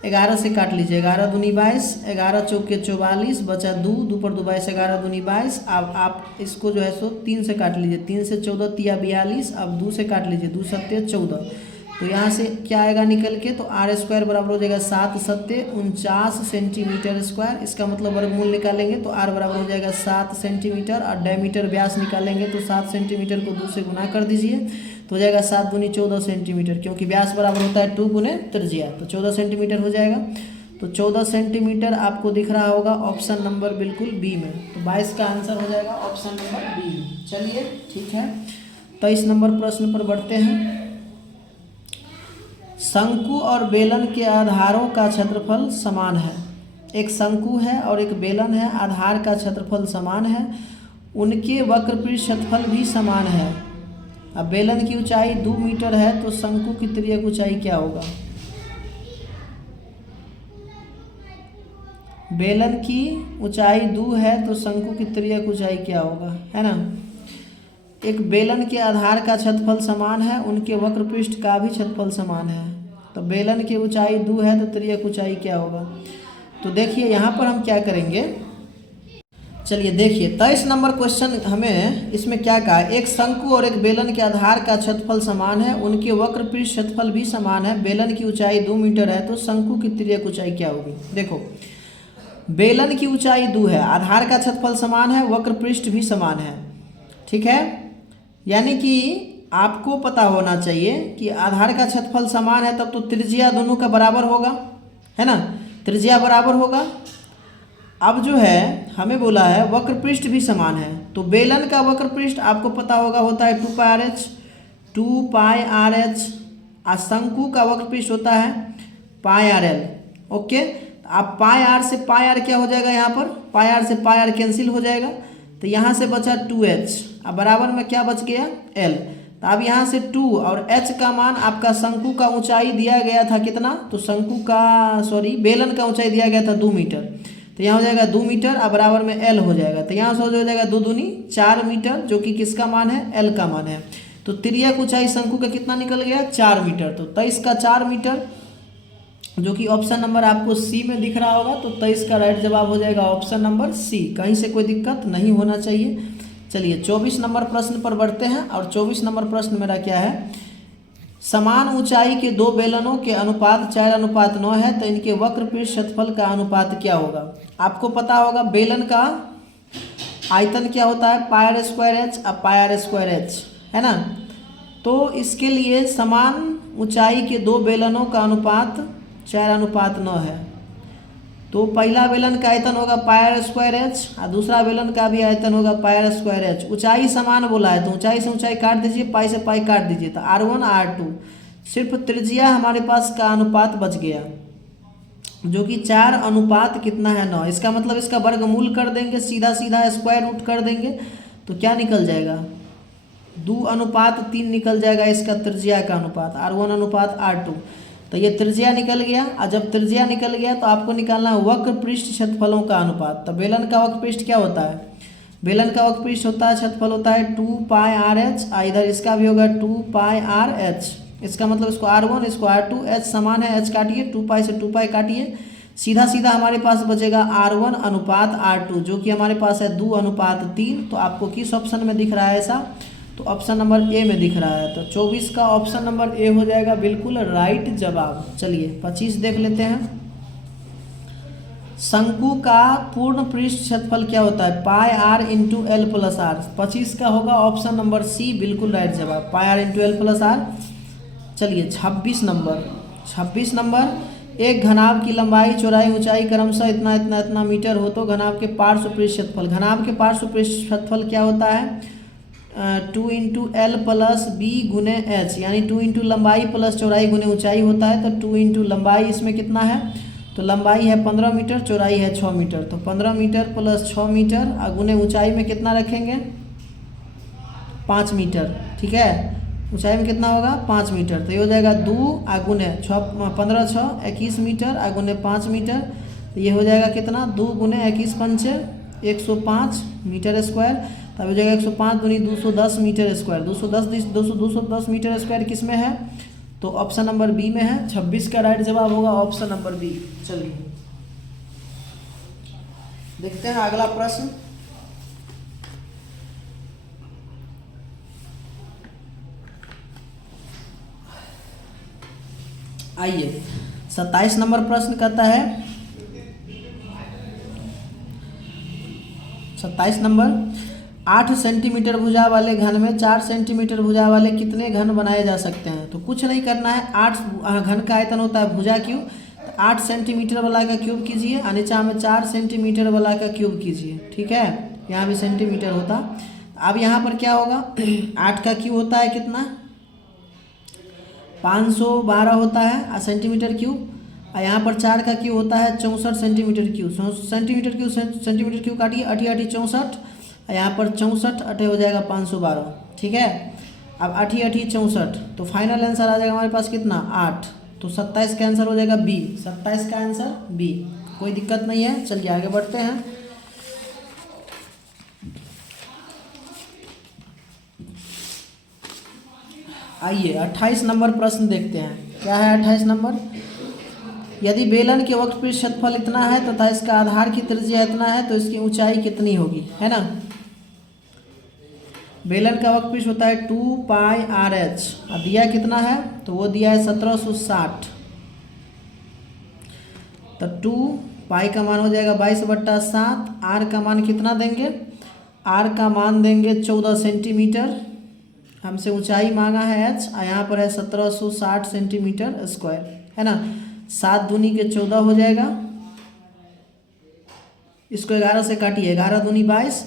11 से काट लीजिए, 11 दूनी 22, 11 चौके 44, बचा 2, 2 पर 2 22, 11 दूनी 22। अब आप इसको जो है सो 3 से काट लीजिए, 3 से 14 तिया 42, अब 2 से काट लीजिए, 2 सत्ते 14, तो यहाँ से क्या आएगा निकल के, तो r² बराबर हो जाएगा 7 सत्ते 49 सेंटीमीटर स्क्वायर। इसका मतलब वर्गमूल निकालेंगे तो r बराबर हो जाएगा 7 सेंटीमीटर, और डायमीटर व्यास निकालेंगे तो 7 सेंटीमीटर को 2 से गुना कर दीजिए, तो हो जाएगा 7 दूनी 14 सेंटीमीटर, क्योंकि व्यास बराबर होता है 2 गुने त्रिज्या, तो 14 सेंटीमीटर हो जाएगा। तो 14 सेंटीमीटर आपको दिख रहा होगा ऑप्शन नंबर बिल्कुल बी में, तो 22 का आंसर हो जाएगा ऑप्शन नंबर बी। चलिए ठीक है, 23 नंबर प्रश्न पर बढ़ते हैं। शंकु और बेलन के आधारों का क्षेत्रफल समान है। एक शंकु है और एक बेलन है, आधार का क्षेत्रफल समान है, उनके वक्रपृष्ठ क्षेत्रफल भी समान है। अब बेलन की ऊंचाई 2 मीटर है तो शंकु की तिर्यक ऊंचाई क्या होगा। बेलन की ऊंचाई 2 है तो शंकु की तिर्यक ऊंचाई क्या होगा, है ना। एक बेलन के आधार का क्षेत्रफल समान है, उनके वक्रपृष्ठ का भी क्षेत्रफल समान है, तो बेलन की ऊंचाई 2 है तो तिर्यक ऊंचाई क्या होगा। तो देखिए यहाँ पर हम क्या करेंगे, चलिए देखिए 23 नंबर क्वेश्चन हमें इसमें क्या कहा, एक शंकु और एक बेलन के आधार का क्षेत्रफल समान है, उनके वक्रपृष्ठ क्षेत्रफल भी समान है, बेलन की ऊंचाई 2 मीटर है तो शंकु की तिर्यक ऊंचाई क्या होगी। देखो बेलन की ऊंचाई 2 है, आधार का क्षेत्रफल समान है, वक्रपृष्ठ भी समान है, ठीक है, यानी कि आपको पता होना चाहिए कि आधार का क्षेत्रफल समान है तब तो त्रिज्या दोनों का बराबर होगा, है ना, त्रिज्या बराबर होगा। अब जो है हमें बोला है वक्रपृष्ठ भी समान है, तो बेलन का वक्रपृष्ठ आपको पता होगा होता है 2πr/h, और शंकु का वक्रपृष्ठ होता है πrl। ओके, अब πr से πr क्या हो जाएगा, यहाँ पर πr से πr कैंसिल हो जाएगा, तो यहाँ से बचा 2h, अब बराबर में क्या बच गया l। तो अब यहाँ से 2 और h का मान आपका शंकु का ऊंचाई दिया गया था कितना, तो शंकु का बेलन का ऊंचाई दिया गया था 2 मीटर, तो यहाँ हो जाएगा 2 मीटर, अब बराबर में l हो जाएगा, तो यहाँ से हो जाएगा 2 दूनी 4 मीटर, जो कि किसका मान है, l का मान है। तो तिर्यक ऊंचाई शंकु का कितना निकल गया 4 मीटर, तो 23 का 4 मीटर, जो कि ऑप्शन नंबर आपको सी में दिख रहा होगा, तो 23 का राइट जवाब हो जाएगा ऑप्शन नंबर सी, कहीं से कोई दिक्कत नहीं होना चाहिए। चलिए 24 नंबर प्रश्न पर बढ़ते हैं, और 24 नंबर प्रश्न मेरा क्या है, समान ऊंचाई के 2 बेलनों के अनुपात 4:9 है, तो इनके वक्रपृष्ठ क्षेत्रफल का अनुपात क्या होगा। आपको पता होगा बेलन का आयतन क्या होता है πr²h अब πr²h, है ना, तो इसके लिए समान ऊंचाई के 2 बेलनों का अनुपात 4:9 है, तो पहला बेलन का आयतन होगा πr²h और दूसरा बेलन का भी आयतन होगा πr²h। ऊंचाई समान बोला है तो ऊंचाई से ऊंचाई काट दीजिए, पाई से पाई काट दीजिए, तो r1 r2, सिर्फ त्रिज्या हमारे पास का अनुपात बच गया, जो कि 4 अनुपात कितना है 9। इसका मतलब इसका वर्गमूल कर देंगे, सीधा सीधा स्क्वायर रूट कर देंगे, तो क्या निकल जाएगा 2:3 निकल जाएगा इसका त्रिज्या का अनुपात, r1 अनुपात r2। तो ये त्रिज्या निकल गया। और जब त्रिज्या निकल गया तो आपको निकालना है वक्र पृष्ठ क्षेत्रफलों का अनुपात। तो बेलन का वक्र पृष्ठ क्या होता है? बेलन का वक्र पृष्ठ होता है, क्षेत्रफल होता है 2πr/h। इधर इसका भी होगा 2πr/h। इसका मतलब इसको r1 इसको r2, h समान है, h काटिए, 2π से 2π काटिए, सीधा सीधा हमारे पास बचेगा r1 अनुपात r2, जो कि हमारे पास है 2:3। तो आपको किस ऑप्शन में दिख रहा है ऐसा? तो ऑप्शन नंबर ए में दिख रहा है। तो 24 का ऑप्शन नंबर ए हो जाएगा बिल्कुल राइट जवाब। चलिए 25 देख लेते हैं। शंकु का पूर्ण पृष्ठ क्षेत्रफल क्या होता है? πr × l + r। 25 का होगा ऑप्शन नंबर सी बिल्कुल राइट जवाब, πr × l + r। चलिए 26 नंबर, एक घनाभ की लंबाई चौड़ाई ऊंचाई क्रमशः इतना इतना इतना मीटर हो तो घनाभ के पार्श्व पृष्ठ क्षेत्रफल। घनाभ के पार्श्व पृष्ठ क्षेत्रफल क्या होता है? 2 × l + b × h, यानी 2 × लंबाई प्लस चौड़ाई गुने ऊंचाई होता है। तो 2 × लंबाई इसमें कितना है? तो लंबाई है 15 मीटर, चौड़ाई है 6 मीटर। तो 15 मीटर प्लस 6 मीटर और गुने ऊंचाई में कितना रखेंगे? 5 मीटर। ठीक है, ऊंचाई में कितना होगा? 5 मीटर। तो ये हो जाएगा 2 गुने 6, 15 6 21 मीटर और गुने 5 मीटर। तो ये हो जाएगा कितना? 2 गुने 21 पंचे 105 मीटर स्क्वायर। तब हो जाएगा 105 दूनी 210 मीटर स्क्वायर। 210 मीटर स्क्वायर किस में है? तो ऑप्शन नंबर बी में है। 26 का राइट जवाब होगा ऑप्शन नंबर बी। चलिए देखते हैं अगला प्रश्न। आइए 27 नंबर प्रश्न कहता है, 27 नंबर, 8 सेंटीमीटर भुजा वाले घन में 4 सेंटीमीटर भुजा वाले कितने घन बनाए जा सकते हैं? तो कुछ नहीं करना है, 8 घन का आयतन होता है भुजा क्यूब, तो 8 सेंटीमीटर वाला का क्यूब कीजिए और नीचा में 4 सेंटीमीटर वाला का क्यूब कीजिए। ठीक है, यहाँ भी सेंटीमीटर होता। अब यहाँ पर क्या होगा? 8 का क्यूब होता है कितना? 512 होता है सेंटीमीटर क्यूब, और यहाँ पर 4 का क्यूब होता है 64 सेंटीमीटर क्यूब। सेंटीमीटर क्यूब काटिए, 8 8 64, यहाँ पर 64 अटे हो जाएगा 512। ठीक है, अब 8 8 64, तो फाइनल आंसर आ जाएगा हमारे पास कितना? 8। तो 27 का आंसर हो जाएगा बी। 27 का आंसर बी, कोई दिक्कत नहीं है। चलिए आगे बढ़ते हैं। आइए 28 नंबर प्रश्न देखते हैं। क्या है 28 नंबर? यदि बेलन के वक्र पृष्ठ क्षेत्रफल इतना है तथा इसका आधार की त्रिज्या इतना है तो इसकी ऊंचाई कितनी होगी? है ना, बेलन का वक्र पृष्ठ होता है 2πr/h और दिया कितना है? तो वो दिया है 1760। तो 2 का मान हो जाएगा 22/7। r का मान कितना देंगे? r का मान देंगे 14 सेंटीमीटर। हमसे ऊंचाई मांगा है h, और यहाँ पर है 1760 सेंटीमीटर स्क्वायर, है ना। 7 दूनी के 14 हो जाएगा, इसको 11 से काटिए, 11 दूनी 22,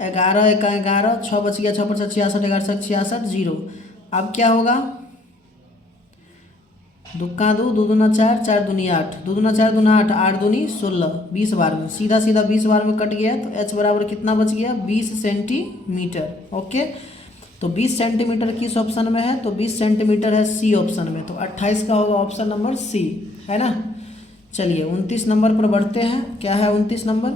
11 1 11, 6 बच गया, 6 5 66, 11 66 0। अब क्या होगा? दुक्का 2, 2 दूना 4, 4 दूनी 8, 2 दूना 4 दूना 8, 8 दूनी 16, 20 बार में, सीधा सीधा 20 बार में कट गया। तो h बराबर कितना बच गया? 20 सेंटीमीटर। ओके, तो 20 सेंटीमीटर किस ऑप्शन में है? तो 20 सेंटीमीटर है सी ऑप्शन में। तो 28 का होगा ऑप्शन नंबर सी, है ना। चलिए 29 नंबर पर बढ़ते हैं। क्या है 29 नंबर?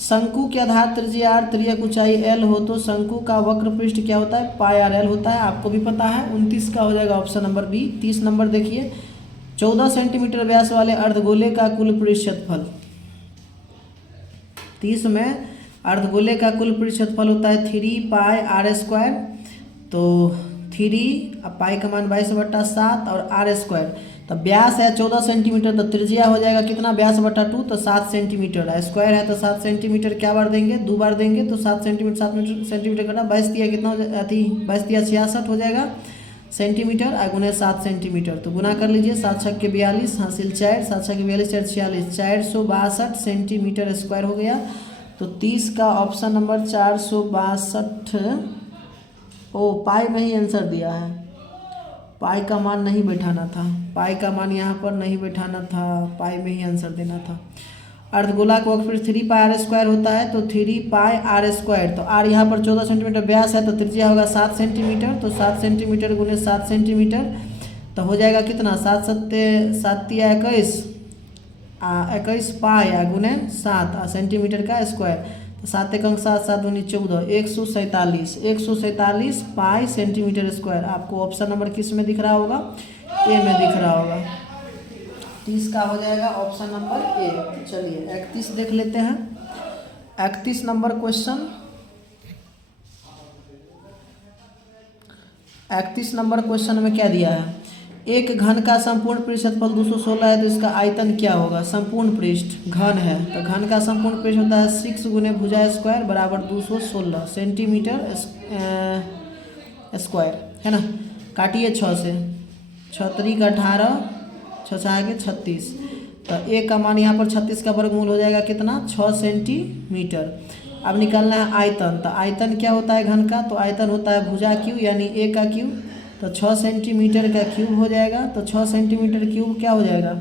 शंकु के आधार त्रिज्या r, त्रिज्यक ऊंचाई l हो तो शंकु का वक्र पृष्ठ क्या होता है? πr/l होता है, आपको भी पता है। 29 का हो जाएगा ऑप्शन नंबर बी। 30 नंबर देखिए, 14 सेंटीमीटर व्यास वाले अर्धगोले का कुल पृष्ठ क्षेत्रफल। 30 में अर्धगोले का कुल पृष्ठ क्षेत्रफल होता है 3πr²। तो 3 अब पाई का मान 22/7 और r²। तो व्यास है 14 सेंटीमीटर, तो त्रिज्या हो जाएगा कितना? व्यास बटा 2, तो 7 सेंटीमीटर। स्क्वायर है तो 7 सेंटीमीटर क्या बार देंगे? 2 बार देंगे। तो 7 सेंटीमीटर 7 सेंटीमीटर करना, 22 दिया कितना हो जाएगा? 22 दिया 66 हो जाएगा सेंटीमीटर, और गुने 7 सेंटीमीटर। तो गुना कर लीजिए, 7 छक के 42 हासिल 4, 7 छक के 42 4 46, 462 सेंटीमीटर स्क्वायर हो गया। तो 30 का ऑप्शन नंबर 462। ओ पाई में ही आंसर दिया है, पाई का मान नहीं बैठाना था, पाई का मान यहाँ पर नहीं बैठाना था, पाई में ही आंसर देना था। अर्धगोला का वक्र 3πr² होता है, तो 3πr²। तो r यहाँ पर 14 सेंटीमीटर व्यास है, तो त्रिज्या होगा 7 सेंटीमीटर। तो 7 सेंटीमीटर गुने 7 सेंटीमीटर, तो हो जाएगा कितना, 7×7=21, 21 पाई गुने 7 सेंटीमीटर का स्क्वायर। तो 7×1=7, 7×2=14, 147 पाई सेंटीमीटर स्क्वायर। आपको ऑप्शन नंबर किस में दिख रहा होगा, ए में दिख रहा होगा। 30 का हो जाएगा ऑप्शन नंबर ए। चलिए 31 देख लेते हैं। 31 नंबर क्वेश्चन, 31 नंबर क्वेश्चन में क्या दिया है, एक घन का संपूर्ण पृष्ठ क्षेत्रफल 216 है तो इसका आयतन क्या होगा। संपूर्ण पृष्ठ घन है तो घन का संपूर्ण पृष्ठ होता है 6 गुने भुजा स्क्वायर बराबर 216 सेंटीमीटर स्क्वायर, है ना। काटिए 6 से, 6×3=18, 6×6=36। तो एक का मान यहाँ पर 36 का वर्गमूल हो जाएगा कितना, 6 सेंटीमीटर। अब निकालना है आयतन। तो आयतन क्या होता है घन का, तो आयतन होता है भुजा क्यूब यानी ए का क्यूब। तो 6 सेंटीमीटर का क्यूब हो जाएगा। तो 6 सेंटीमीटर क्यूब क्या हो जाएगा,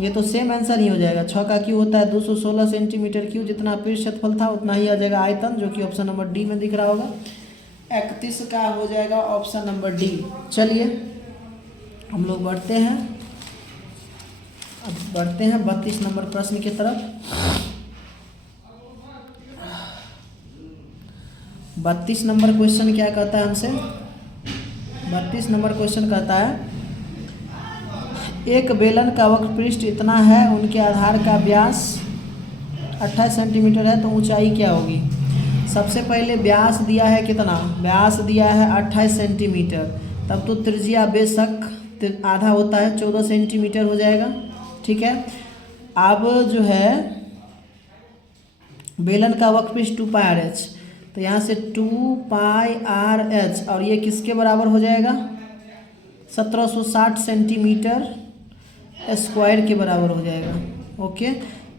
ये तो सेम आंसर ही हो जाएगा। 6 का क्यूब होता है 216 सेंटीमीटर क्यूब। जितना पृष्ठ क्षेत्रफल था उतना ही आ जाएगा आयतन, जो कि ऑप्शन नंबर डी में दिख रहा होगा। 31 का हो जाएगा ऑप्शन नंबर डी। चलिए हम लोग बढ़ते हैं, अब बढ़ते हैं 32 नंबर प्रश्न की तरफ। 32 नंबर क्वेश्चन क्या कहता है हमसे, 32 नंबर क्वेश्चन कहता है एक बेलन का वक्र पृष्ठ इतना है, उनके आधार का व्यास 28 सेंटीमीटर है तो ऊंचाई क्या होगी। सबसे पहले व्यास दिया है कितना, व्यास दिया है 28 सेंटीमीटर, तब तो त्रिज्या बेशक आधा होता है 14 सेंटीमीटर हो जाएगा, ठीक है। अब जो है बेलन का वक्र पृष्ठ 2πr/h, तो यहाँ से 2πr/h और ये किसके बराबर हो जाएगा, 1760 सेंटीमीटर स्क्वायर के बराबर हो जाएगा। ओके,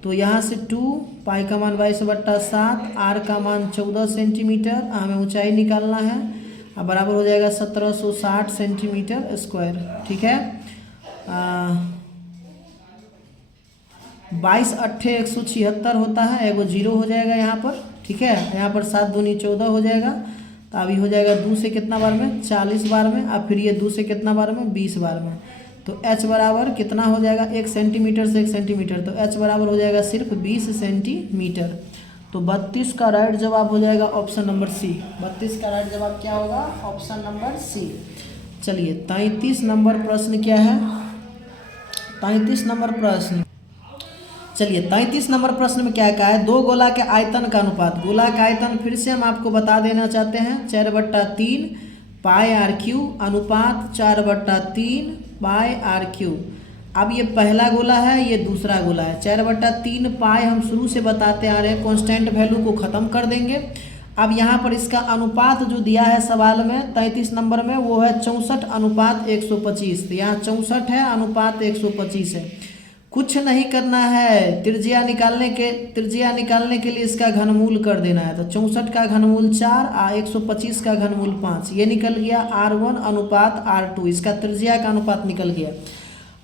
तो यहाँ से 2 पाई का मान 22/7, आर का मान 14 सेंटीमीटर, हमें ऊंचाई निकालना है, अब बराबर हो जाएगा 1760 सेंटीमीटर स्क्वायर, ठीक है। 22×8=176 होता है, एगो जीरो हो जाएगा यहाँ पर, ठीक है। यहाँ पर 7 दूनी 14 हो जाएगा। तो अभी हो जाएगा 2 से कितना बार में, 40 बार में, अब फिर ये 2 से कितना बार में, 20 बार में। तो h बराबर कितना हो जाएगा, 1 सेंटीमीटर से 1 सेंटीमीटर, तो h बराबर हो जाएगा सिर्फ 20 सेंटीमीटर। तो 32 का राइट जवाब हो जाएगा ऑप्शन नंबर सी। 32 का राइट जवाब क्या होगा, ऑप्शन नंबर सी। चलिए 33 नंबर प्रश्न क्या है, 33 नंबर प्रश्न, चलिए 33 नंबर प्रश्न में क्या कहा है, दो गोला के आयतन का अनुपात। गोला का आयतन फिर से हम आपको बता देना चाहते हैं, 4/3 πr³ अनुपात 4/3 πr³। अब ये पहला गोला है, ये दूसरा गोला है। 4/3 पाई हम शुरू से बताते आ रहे हैं, कांस्टेंट वैल्यू को ख़त्म कर देंगे। अब यहाँ पर इसका अनुपात जो दिया है सवाल में 33 नंबर में, वो है 64:125। तो यहाँ 64 है, अनुपात 125 है। कुछ नहीं करना है, त्रिज्या निकालने के लिए इसका घनमूल कर देना है। तो 64 का घनमूल 4 और 125 का घनमूल 5, ये निकल गया R1 अनुपात R2, इसका त्रिज्या का अनुपात निकल गया।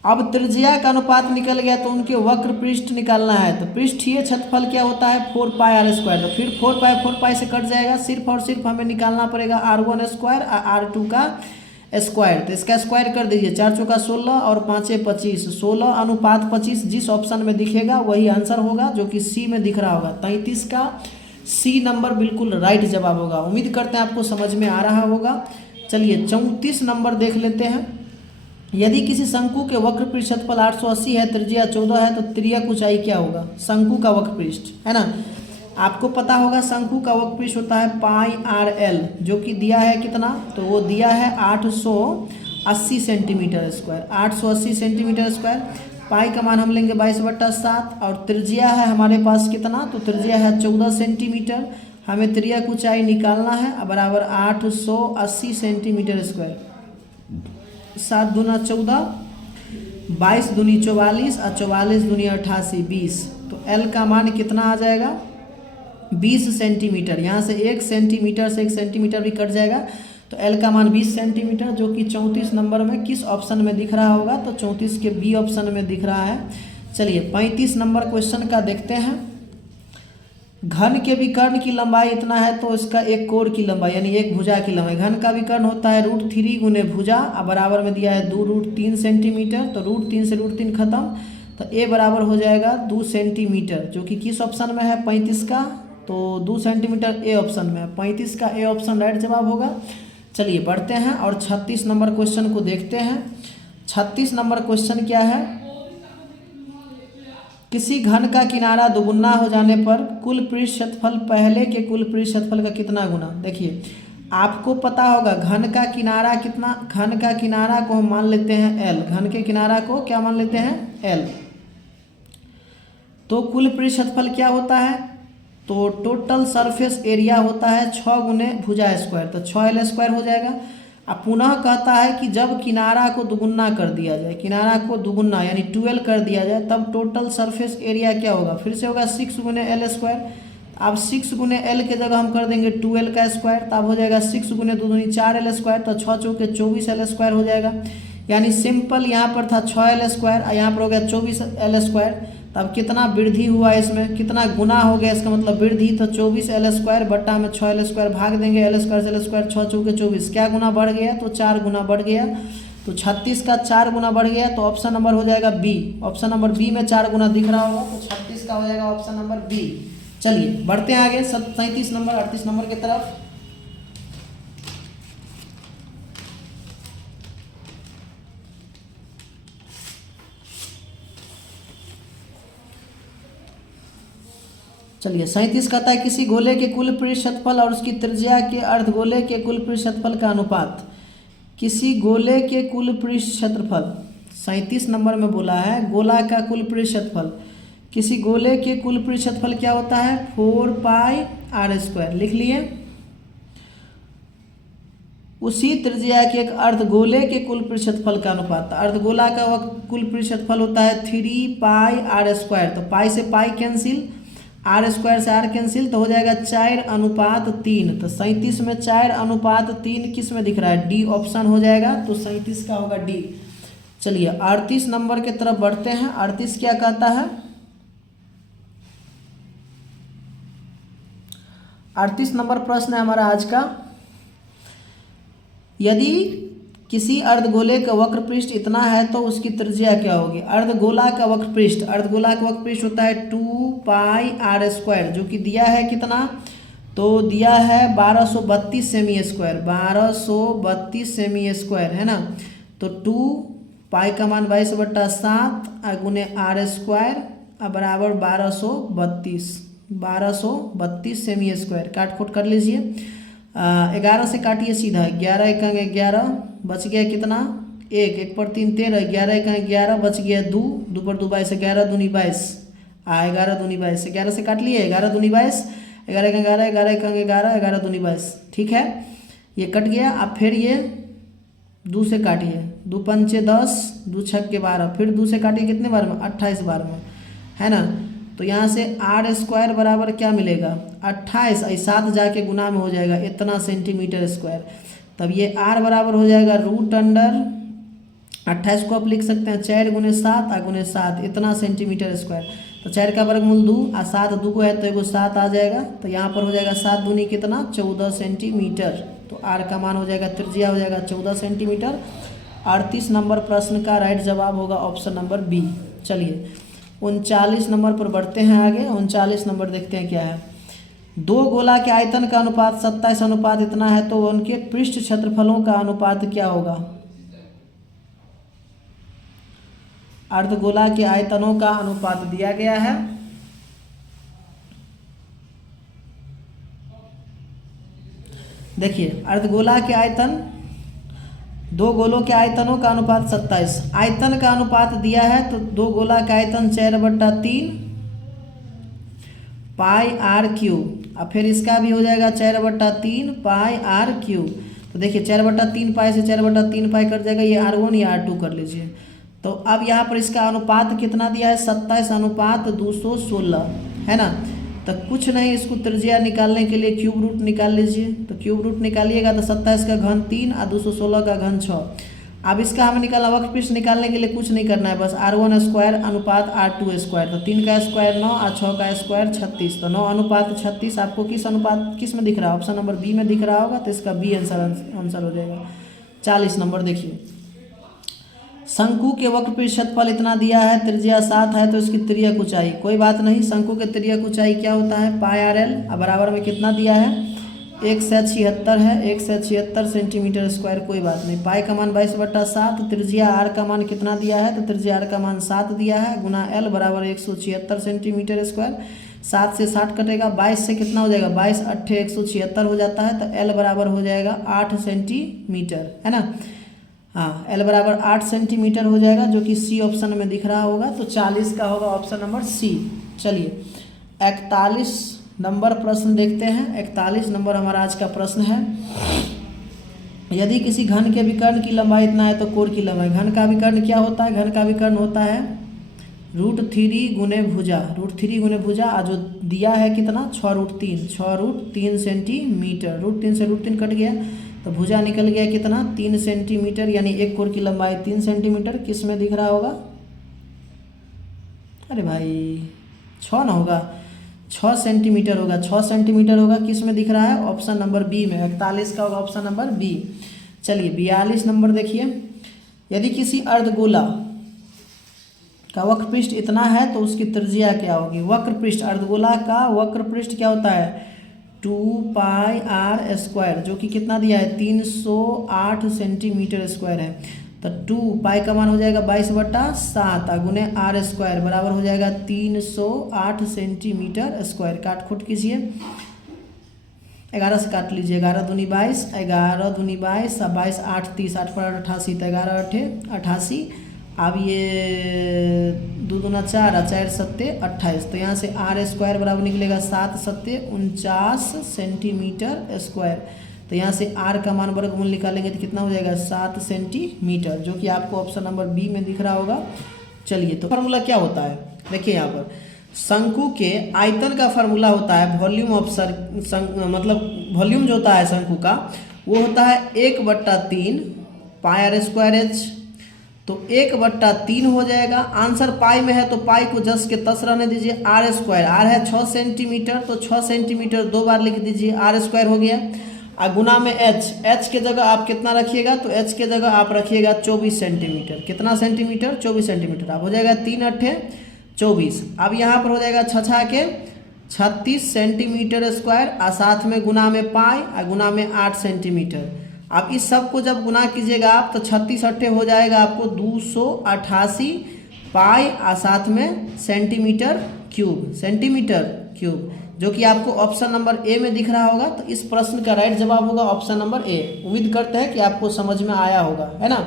अब त्रिज्या का अनुपात निकल गया तो उनके वक्र पृष्ठ निकालना है। तो पृष्ठीय क्षेत्रफल क्या होता है, 4πr²। तो फिर 4π से कट जाएगा, सिर्फ और सिर्फ हमें निकालना पड़ेगा R1 स्क्वायर और R2 का स्क्वायर। तो इसका स्क्वायर कर दीजिए, 4 चौका 16 और 5 25, 16 अनुपात 25 जिस ऑप्शन में दिखेगा वही आंसर होगा, जो कि सी में दिख रहा होगा। 33 का सी नंबर बिल्कुल राइट जवाब होगा। उम्मीद करते हैं आपको समझ में आ रहा होगा। चलिए 34 नंबर देख लेते हैं। यदि किसी शंकु के वक्र पृष्ठ क्षेत्रफल 880 है, त्रिज्या 14 है, तो तिर्यक ऊंचाई क्या होगा, शंकु का वक्र पृष्ठ, है ना। आपको पता होगा शंकु का वक्र पृष्ठ होता है πrl, जो कि दिया है कितना, तो वो दिया है 880 सेंटीमीटर स्क्वायर, 880 सेंटीमीटर स्क्वायर। पाई का मान हम लेंगे 22/7 और त्रिज्या है हमारे पास कितना, तो त्रिज्या है 14 सेंटीमीटर। हमें तिर्यक ऊंचाई निकालना है, बराबर 880 सेंटीमीटर स्क्वायर। 7 दूना 14, 22 दूनी 44 और 44 दूनी 88, 20। तो L का मान कितना आ जाएगा, 20 सेंटीमीटर। यहाँ से 1 सेंटीमीटर से 1 सेंटीमीटर भी कट जाएगा, तो L का मान 20 सेंटीमीटर, जो कि 34 नंबर में किस ऑप्शन में दिख रहा होगा, तो 34 के बी ऑप्शन में दिख रहा है। चलिए 35 नंबर क्वेश्चन का देखते हैं। घन के विकर्ण की लंबाई इतना है तो इसका एक कोण की लंबाई यानी एक भुजा की लंबाई, घन का विकर्ण होता है √3 गुने भुजा, और बराबर में दिया है 2√3 सेंटीमीटर, तो √3 से √3 खत्म, तो ए बराबर हो जाएगा 2 सेंटीमीटर, जो कि किस ऑप्शन में है 35 का, तो 2 सेंटीमीटर ए ऑप्शन में है, 35 का ए ऑप्शन राइट जवाब होगा। चलिए बढ़ते हैं और 36 नंबर क्वेश्चन को देखते हैं। 36 नंबर क्वेश्चन क्या है, किसी घन का किनारा दुगुना हो जाने पर कुल पृष्ठ क्षेत्रफल पहले के कुल पृष्ठ क्षेत्रफल का कितना गुना। देखिए आपको पता होगा घन का किनारा कितना, घन का किनारा को हम मान लेते हैं एल, घन के किनारा को क्या मान लेते हैं एल, तो कुल पृष्ठ क्षेत्रफल क्या होता है, तो टोटल सरफेस एरिया होता है 6 गुने भुजा स्क्वायर, तो 6l² हो जाएगा। अब पुनः कहता है कि जब किनारा को दुगुना कर दिया जाए, किनारा को दुगुना यानी 12 कर दिया जाए, तब टोटल सरफेस एरिया क्या होगा, फिर से होगा 6 गुने l²। अब 6 गुने l के जगह हम कर देंगे 2l का स्क्वायर, तब हो जाएगा 6 गुने 2 दूनी 4l², तो 6 चौके 24l² हो जाएगा। यानी सिंपल यहाँ पर था 6l² और यहाँ पर हो गया 24l²। तब कितना वृद्धि हुआ इसमें, कितना गुना हो गया, इसका मतलब वृद्धि, तो 24l² बट्टा में 6l² भाग देंगे, l² से l², 6 चौके 24, क्या गुना बढ़ गया, तो 4 गुना बढ़ गया, तो 36 का 4 गुना बढ़ गया, तो ऑप्शन नंबर हो जाएगा बी। ऑप्शन नंबर बी में 4 गुना दिख रहा होगा, तो 36 का हो जाएगा ऑप्शन नंबर बी। चलिए बढ़ते हैं आगे 37 नंबर 38 नंबर की तरफ। चलिए 37 कहता है किसी गोले के कुल पृष्ठ क्षेत्रफल और उसकी त्रिज्या के अर्धगोले के कुल पृष्ठ क्षेत्रफल का अनुपात। किसी गोले के कुल पृष्ठ क्षेत्रफल 37 नंबर में बोला है गोला का कुल पृष्ठ क्षेत्रफल, किसी गोले के कुल पृष्ठ क्षेत्रफल क्या होता है 4πr², लिख लिए। उसी त्रिज्या के एक अर्धगोले के कुल पृष्ठ क्षेत्रफल का अनुपात, अर्धगोला का वह कुल पृष्ठ क्षेत्रफल होता है 3πr², तो पाई से पाई कैंसिल, r² से r कैंसिल, तो हो जाएगा 4:3। तो 37 में 4:3 किस में दिख रहा है, डी ऑप्शन हो जाएगा, तो 37 का होगा डी। चलिए 38 नंबर के तरफ बढ़ते हैं। 38 क्या कहता है, 38 नंबर प्रश्न है हमारा आज का, यदि किसी अर्धगोले का वक्र पृष्ठ इतना है तो उसकी त्रिज्या क्या होगी। अर्धगोला का वक्र पृष्ठ, अर्धगोला का वक्र पृष्ठ होता है 2πr², जो कि दिया है कितना, तो दिया है 1232 सेमी स्क्वायर, 1232 सेमी स्क्वायर है ना, तो 2 पाई का मान 22/7 गुने r² बराबर 1232 सेमी स्क्वायर, काट खोट कर लीजिए। 11 से काटिए सीधा, 11 एकांग 11 बच गया कितना 1, 1 पर 3 13, 11 एकांग 11 बच गया 2, 2 पर 2 22, 11 दूनी 22, 11 दूनी 22, 11 से काट लिए 11 दूनी 22, 11 एकांग 11, 11 एकांग 11, 11 दूनी 22, ठीक है ये कट गया। अब फिर ये 2 से काटिए, 2 पंचे 10, 2 छक्के 12, फिर 2 से काटिए कितने बार में 28 बार में, है ना, तो यहाँ से r² बराबर क्या मिलेगा 28, 7 जाके गुना में हो जाएगा इतना सेंटीमीटर स्क्वायर, तब ये r बराबर हो जाएगा √28 को आप लिख सकते हैं 4 गुने 7 गुने 7 इतना सेंटीमीटर स्क्वायर, तो 4 का वर्गमूल 2 और 7 2 को है तो एगो 7 आ जाएगा, तो यहाँ पर हो जाएगा 7 दूनी कितना 14 सेंटीमीटर, तो r का मान हो जाएगा, त्रिज्या हो जाएगा 14 सेंटीमीटर। 38 नंबर प्रश्न का राइट जवाब होगा ऑप्शन नंबर बी। चलिए 39 नंबर पर बढ़ते हैं आगे। 39 नंबर देखते हैं क्या है, दो गोला के आयतन का अनुपात 27 अनुपात इतना है तो उनके पृष्ठ क्षेत्रफलों का अनुपात क्या होगा। अर्धगोला के आयतनों का अनुपात दिया गया है, देखिए अर्धगोला के आयतन, दो गोलों के आयतनों का अनुपात 27, आयतन का अनुपात दिया है तो दो गोला का आयतन 4/3 πr³, और फिर इसका भी हो जाएगा 4/3 πr³। तो देखिए 4/3 पाई से 4/3 पाई कट जाएगा, ये r1 या r2 कर लीजिए। तो अब यहाँ पर इसका अनुपात कितना दिया है 27:216 है ना, तो कुछ नहीं, इसको त्रिज्या निकालने के लिए क्यूब रूट निकाल लीजिए। तो क्यूब रूट निकालिएगा तो 27 का घन 3 और 216 का घन 6, अब इसका हमें निकालना, वक्र पृष्ठ निकालने के लिए कुछ नहीं करना है, बस r1 स्क्वायर अनुपात r2 स्क्वायर, तो 3 का स्क्वायर 9 और 6 का स्क्वायर 36, तो 9 अनुपात 36 आपको किस अनुपात किस में दिख रहा है, ऑप्शन नंबर बी में दिख रहा होगा, तो इसका बी आंसर हो जाएगा। 40 नंबर देखिए, शंकु के वक्र पृष्ठ क्षेत्रफल इतना दिया है, त्रिज्या 7 है, तो इसकी तिर्यक ऊंचाई, कोई बात नहीं, शंकु के तिर्यक ऊंचाई क्या होता है पाई आर एल, बराबर में कितना दिया है 176 है, 176 सेंटीमीटर स्क्वायर, कोई बात नहीं, पाई का मान 22/7, त्रिज्या आर का मान कितना दिया है, तो त्रिज्या आर का मान 7 दिया है, गुना एल बराबर 176 सेंटीमीटर स्क्वायर, 7 से 60 कटेगा, 22 से कितना हो जाएगा, 22 8 176 हो जाता है, तो एल बराबर हो जाएगा 8 सेंटीमीटर, है ना। हाँ, एल बराबर 8 सेंटीमीटर हो जाएगा, जो कि सी ऑप्शन में दिख रहा होगा, तो 40 का होगा ऑप्शन नंबर सी। चलिए 41 नंबर प्रश्न देखते हैं। 41 नंबर हमारा आज का प्रश्न है, यदि किसी घन के विकर्ण की लंबाई इतना है तो कोण की लंबाई, घन का विकर्ण क्या होता है, घन का विकर्ण होता है √3 गुने भुजा, √3 गुने भुजा, और जो दिया है कितना 6√3 सेंटीमीटर, √3 से √3 कट गया, तो भुजा निकल गया कितना 3 सेंटीमीटर, यानी एक कोण की लंबाई 3 सेंटीमीटर, किस में दिख रहा होगा, अरे भाई 6 ना होगा, 6 सेंटीमीटर होगा, 6 सेंटीमीटर होगा, किस में दिख रहा है, ऑप्शन नंबर बी में, 41 का होगा ऑप्शन नंबर बी। चलिए 42 नंबर देखिए, यदि किसी अर्धगोला का वक्र पृष्ठ इतना है तो उसकी त्रिज्या क्या होगी, वक्र पृष्ठ, अर्धगोला का वक्र पृष्ठ क्या होता है 2 पाई आर स्क्वायर, जो कि कितना दिया है 308 सेंटीमीटर स्क्वायर है, तो 2 पाई का मान हो जाएगा 22/7 गुने आर स्क्वायर बराबर हो जाएगा 308 सेंटीमीटर स्क्वायर, काट खोट कीजिए, 11 से काट लीजिए, 11 दूनी 22, 11 दूनी 22, 22 8 30, 8 पर 88, तो 11 8 88, अब ये 2 दूना 4 और 4 सत्ते 28, तो यहाँ से आर स्क्वायर बराबर निकलेगा 7 सत्ते 49 सेंटीमीटर स्क्वायर, तो यहाँ से r का मान वर्गमूल निकालेंगे तो कितना हो जाएगा 7 सेंटीमीटर, जो कि आपको ऑप्शन नंबर बी में दिख रहा होगा। चलिए तो फार्मूला क्या होता है, देखिए यहाँ पर शंकु के आयतन का फार्मूला होता है वॉल्यूम ऑफ मतलब वॉल्यूम जो होता है शंकु का वो होता है 1/3 पाई आर स्क्वायर एच, तो 1/3 हो जाएगा, आंसर पाई में है तो पाई को जस के तस रहने दीजिए, आर स्क्वायर, आर है 6 सेंटीमीटर, तो 6 सेंटीमीटर 2 बार लिख दीजिए, आर स्क्वायर हो गया, और गुना में एच के जगह आप कितना रखिएगा, तो एच के जगह आप रखिएगा 24 सेंटीमीटर, कितना सेंटीमीटर 24 सेंटीमीटर, अब हो जाएगा 3 8 24, अब यहाँ पर हो जाएगा 6 के 36 सेंटीमीटर स्क्वायर, और साथ में गुना में पाई और गुना में 8 सेंटीमीटर, अब इस सब को जब गुना कीजिएगा आप तो 36 8 हो जाएगा आपको 288 पाई और साथ में सेंटीमीटर क्यूब, जो कि आपको ऑप्शन नंबर ए में दिख रहा होगा, तो इस प्रश्न का राइट जवाब होगा ऑप्शन नंबर ए। उम्मीद करते हैं कि आपको समझ में आया होगा, है ना।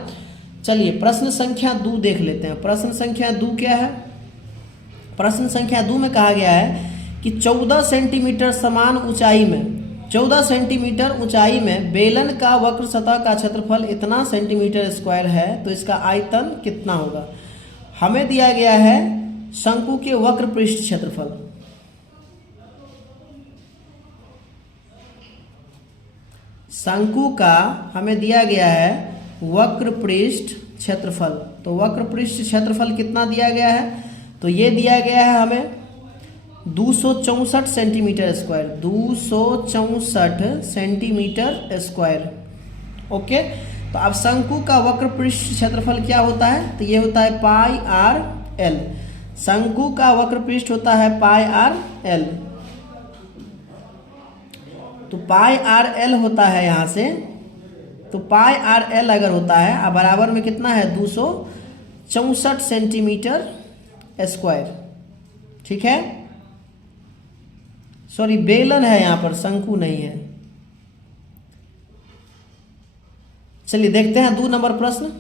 चलिए प्रश्न संख्या 2 देख लेते हैं, प्रश्न संख्या 2 क्या है, प्रश्न संख्या 2 में कहा गया है कि 14 सेंटीमीटर समान ऊंचाई में 14 सेंटीमीटर ऊंचाई में बेलन का वक्र सतह का क्षेत्रफल इतना सेंटीमीटर स्क्वायर है, तो इसका आयतन कितना होगा। हमें दिया गया है शंकु के वक्र पृष्ठ क्षेत्रफल, शंकु का हमें दिया गया है वक्र पृष्ठ क्षेत्रफल, तो वक्र पृष्ठ क्षेत्रफल कितना दिया गया है, तो ये दिया गया है हमें 264 centimetre square, 264 centimetre square. Okay, तो अब शंकु का वक्र पृष्ठ क्षेत्रफल क्या होता है, तो ये होता है पाई आर एल, शंकु का वक्र पृष्ठ होता है पाई आर एल, तो पाई आर एल होता है यहाँ से, तो पाई आर एल अगर होता है अब बराबर में कितना है 264 सेंटीमीटर स्क्वायर, ठीक है, सॉरी बेलन है यहाँ पर, शंकु नहीं है। चलिए देखते हैं 2 नंबर प्रश्न।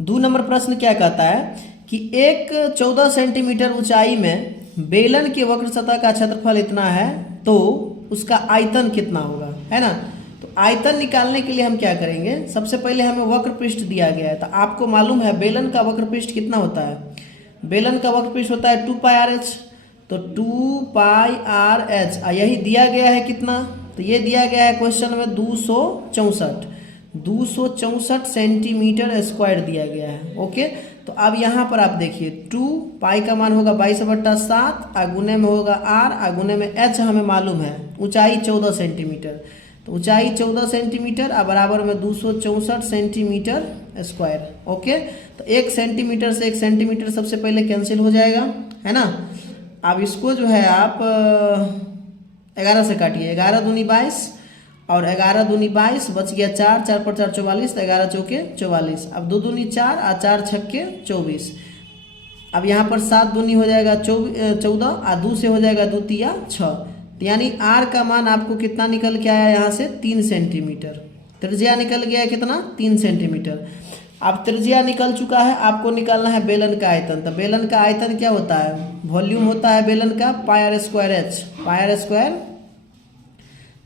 2 नंबर प्रश्न क्या कहता है कि एक 14 सेंटीमीटर ऊंचाई में बेलन के वक्र सतह का क्षेत्रफल इतना है तो उसका आयतन कितना होगा, है ना। तो आयतन निकालने के लिए हम क्या करेंगे, सबसे पहले हमें वक्र पृष्ठ दिया गया है, तो आपको मालूम है बेलन का वक्र पृष्ठ कितना होता है, बेलन का वक्र पृष्ठ होता है 2 पाई आर एच, तो 2 पाई आर एच, यही दिया गया है कितना तो ये दिया गया है क्वेश्चन में 264 सेंटीमीटर स्क्वायर दिया गया है। ओके, तो अब यहाँ पर आप देखिए 2 पाई का मान होगा 22/7, गुने में होगा r, गुने में h हमें मालूम है, ऊंचाई 14 सेंटीमीटर, तो ऊंचाई 14 सेंटीमीटर बराबर में 264 सेंटीमीटर स्क्वायर। ओके, तो 1 सेंटीमीटर से 1 सेंटीमीटर सबसे पहले कैंसिल हो जाएगा, है ना। अब इसको जो है आप 11 से काटिए, 11 दूनी 22 और 11 दूनी 22, बच गया 4, 4 पर 4 44, 11 चौके 44। अब 2 दूनी 4 और 4 छक्के 24। अब यहाँ पर 7 दूनी हो जाएगा 14 और 2 से हो जाएगा 2 तिया 6, यानी r का मान आपको कितना निकल के आया यहाँ से 3 सेंटीमीटर। त्रिज्या निकल गया कितना 3 सेंटीमीटर। अब त्रिज्या निकल चुका है, आपको निकालना है बेलन का आयतन। तो बेलन का आयतन क्या होता है, वॉल्यूम होता है बेलन का पाई r² h, पाई r²,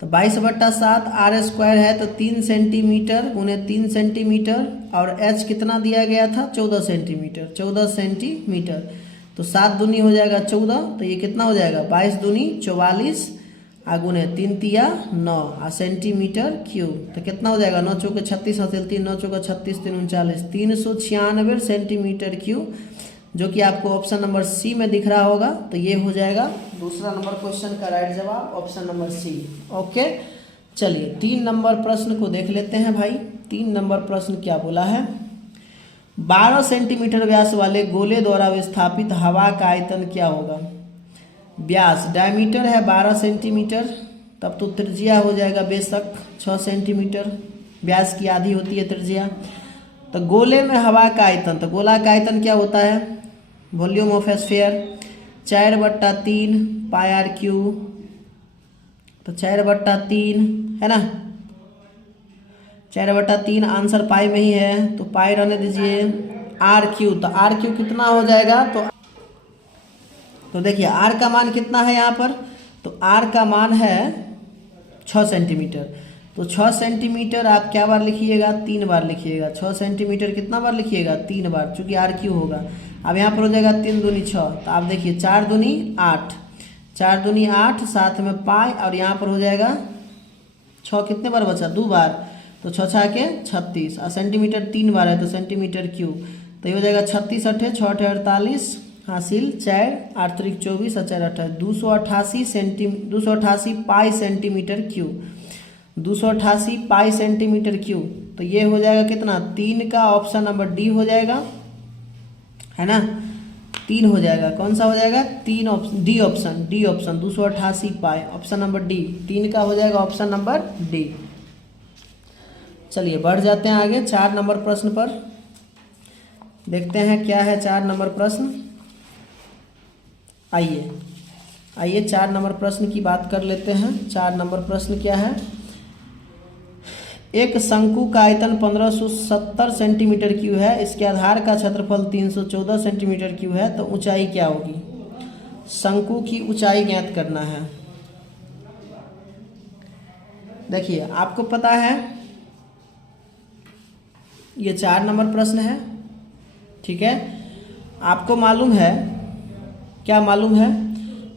तो 22/7 r² है तो 3 सेंटीमीटर गुने 3 सेंटीमीटर, और h कितना दिया गया था 14 सेंटीमीटर, 14 सेंटीमीटर। तो 7 दूनी हो जाएगा 14, तो ये कितना हो जाएगा 22 दूनी 44, गुने 3 तिया 9 सेंटीमीटर क्यूब। तो कितना हो जाएगा 9 चौके 36, 3 9 चौके 36, 3 39, 396 सेंटीमीटर क्यूब, जो कि आपको ऑप्शन नंबर सी में दिख रहा होगा। तो ये हो जाएगा दूसरा नंबर क्वेश्चन का राइट जवाब ऑप्शन नंबर सी। ओके, चलिए 3 नंबर प्रश्न को देख लेते हैं भाई। 3 नंबर प्रश्न क्या बोला है, 12 सेंटीमीटर व्यास वाले गोले द्वारा विस्थापित हवा का आयतन क्या होगा। व्यास डायमीटर है 12 सेंटीमीटर, तब तो त्रिज्या हो जाएगा बेशक 6 सेंटीमीटर, व्यास की आधी होती है त्रिज्या। तो गोले में हवा का आयतन, तो गोला का आयतन क्या होता है, volume of sphere 4/3 pi r³, तो 4/3 है ना, 4/3 आंसर पाई में ही है, तो पाई रहने दीजिए। r³, तो r³ कितना हो जाएगा, तो देखिए r का मान कितना है यहाँ पर, तो r का मान है 6 सेंटीमीटर। तो 6 सेंटीमीटर आप क्या बार लिखिएगा, 3 बार लिखिएगा। 6 सेंटीमीटर कितना बार लिखिएगा, 3 बार, चूंकि r³ होगा। अब यहाँ पर हो जाएगा 3 दूनी 6, तो आप देखिए 4 दूनी 8, 4 दूनी 8, साथ में पाई, और यहाँ पर हो जाएगा 6 कितने बार बचा, 2 बार, तो 6 6 के 36, और सेंटीमीटर 3 बार है तो सेंटीमीटर क्यूब। तो ये हो जाएगा 36 8 6 8 48, हासिल 4 8 3 24 और 4 28, 288 पाई सेंटीमीटर क्यूब, 288 पाई सेंटीमीटर क्यूब। तो ये हो जाएगा कितना, 3 का ऑप्शन नंबर डी हो जाएगा, है ना, 3 हो जाएगा। कौन सा हो जाएगा, 3 ऑप्शन, डी ऑप्शन, 288 पाई, ऑप्शन नंबर डी, 3 का हो जाएगा ऑप्शन नंबर डी। चलिए बढ़ जाते हैं आगे 4 नंबर प्रश्न पर, देखते हैं क्या है 4 नंबर प्रश्न। आइए 4 नंबर प्रश्न की बात कर लेते हैं। 4 नंबर प्रश्न क्या है, एक शंकु का आयतन 1570 सेंटीमीटर क्यूब है, इसके आधार का क्षेत्रफल 314 सेंटीमीटर क्यूब है, तो ऊंचाई क्या होगी। शंकु की ऊंचाई ज्ञात करना है। देखिए आपको पता है ये 4 नंबर प्रश्न है, ठीक है। आपको मालूम है, क्या मालूम है,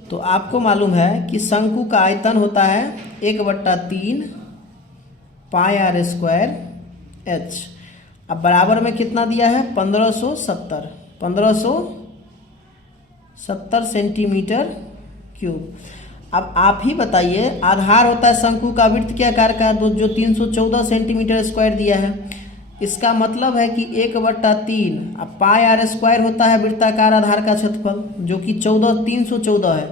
तो आपको मालूम है कि शंकु का आयतन होता है 1/3 पाई r² h। अब बराबर में कितना दिया है, 1570 सेंटीमीटर क्यूब। अब आप ही बताइए, आधार होता है शंकु का वृत्त के आकार का, जो 314 सेंटीमीटर स्क्वायर दिया है, इसका मतलब है कि 1/3, अब पाई r² होता है वृत्ताकार आधार का क्षेत्रफल, जो कि 314 है,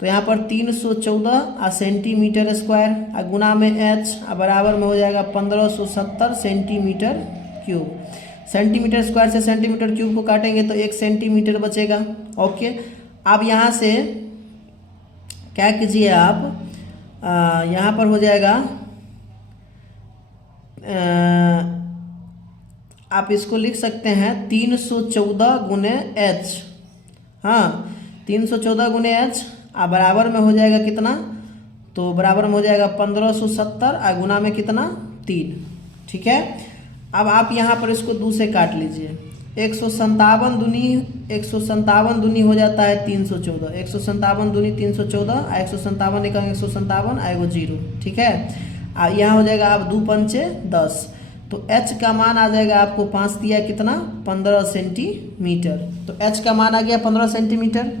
तो यहाँ पर 314 सेंटीमीटर स्क्वायर, गुना में h, बराबर में हो जाएगा 1570 सेंटीमीटर क्यूब। सेंटीमीटर स्क्वायर से सेंटीमीटर क्यूब को काटेंगे तो 1 सेंटीमीटर बचेगा। ओके, अब यहाँ से क्या कीजिए आप, यहाँ पर हो जाएगा, आप इसको लिख सकते हैं 314 गुने h, हाँ 314 गुने h, बराबर में हो जाएगा कितना, तो बराबर में हो जाएगा 1570, गुना में कितना 3, ठीक है। अब आप यहाँ पर इसको 2 से काट लीजिए, दूनी 157 हो जाता है 314। 157 दूनी 314, 157 एक 157 आएगो 0, ठीक है। यहाँ हो जाएगा आप 2 पंचे 10, तो h का मान आ जाएगा आपको 5 दिया कितना 15 सेंटीमीटर। तो h का मान आ गया 15 सेंटीमीटर।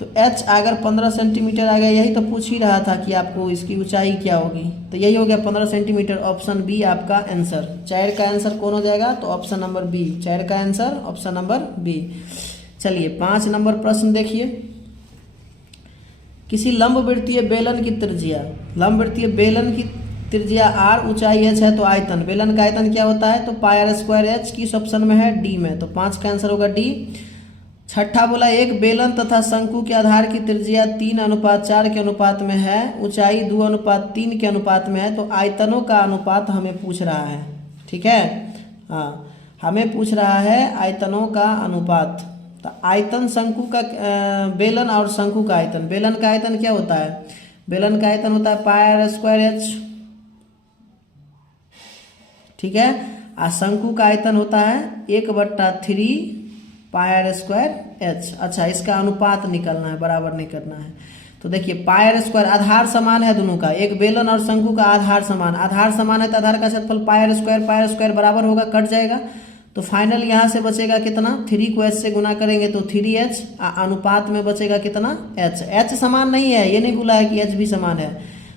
तो h अगर 15 सेंटीमीटर आ गया, यही तो पूछ ही रहा था कि आपको इसकी ऊंचाई क्या होगी, तो यही हो गया 15 सेंटीमीटर। ऑप्शन बी आपका आंसर। 4 का आंसर कौन हो जाएगा, तो ऑप्शन नंबर बी। 4 का आंसर ऑप्शन नंबर बी। चलिए 5 नंबर प्रश्न देखिए। किसी लंबवृत्तीय बेलन की त्रिज्या, लंबवृत्तीय बेलन की त्रिज्या r, ऊंचाई h है, तो आयतन, बेलन का आयतन क्या होता है, तो पाई आर स्क्वायर h किस ऑप्शन में है, डी में। तो 5 का आंसर होगा डी। छठा बोला एक बेलन तथा शंकु के आधार की त्रिज्या 3:4 के अनुपात में है, ऊंचाई 2:3 के अनुपात में है, तो आयतनों का अनुपात हमें पूछ रहा है, ठीक है। हाँ, हमें पूछ रहा है आयतनों का अनुपात। तो आयतन शंकु का, बेलन और शंकु का आयतन, बेलन का आयतन क्या होता है, बेलन का आयतन होता है पाई आर स्क्वायर h, ठीक है। और शंकु का आयतन होता है 1/3 पाई आर स्क्वायर h। अच्छा, इसका अनुपात निकलना है, बराबर नहीं करना है। तो देखिए पाई आर स्क्वायर, आधार समान है दोनों का, एक बेलन और शंकु का आधार समान, आधार समान है तो आधार का क्षेत्रफल पाई आर स्क्वायर बराबर होगा, कट जाएगा। तो फाइनल यहाँ से बचेगा कितना, 3 को h से गुना करेंगे तो 3h, अनुपात में बचेगा कितना h। h समान नहीं है, ये नहीं बोला है कि h भी समान है।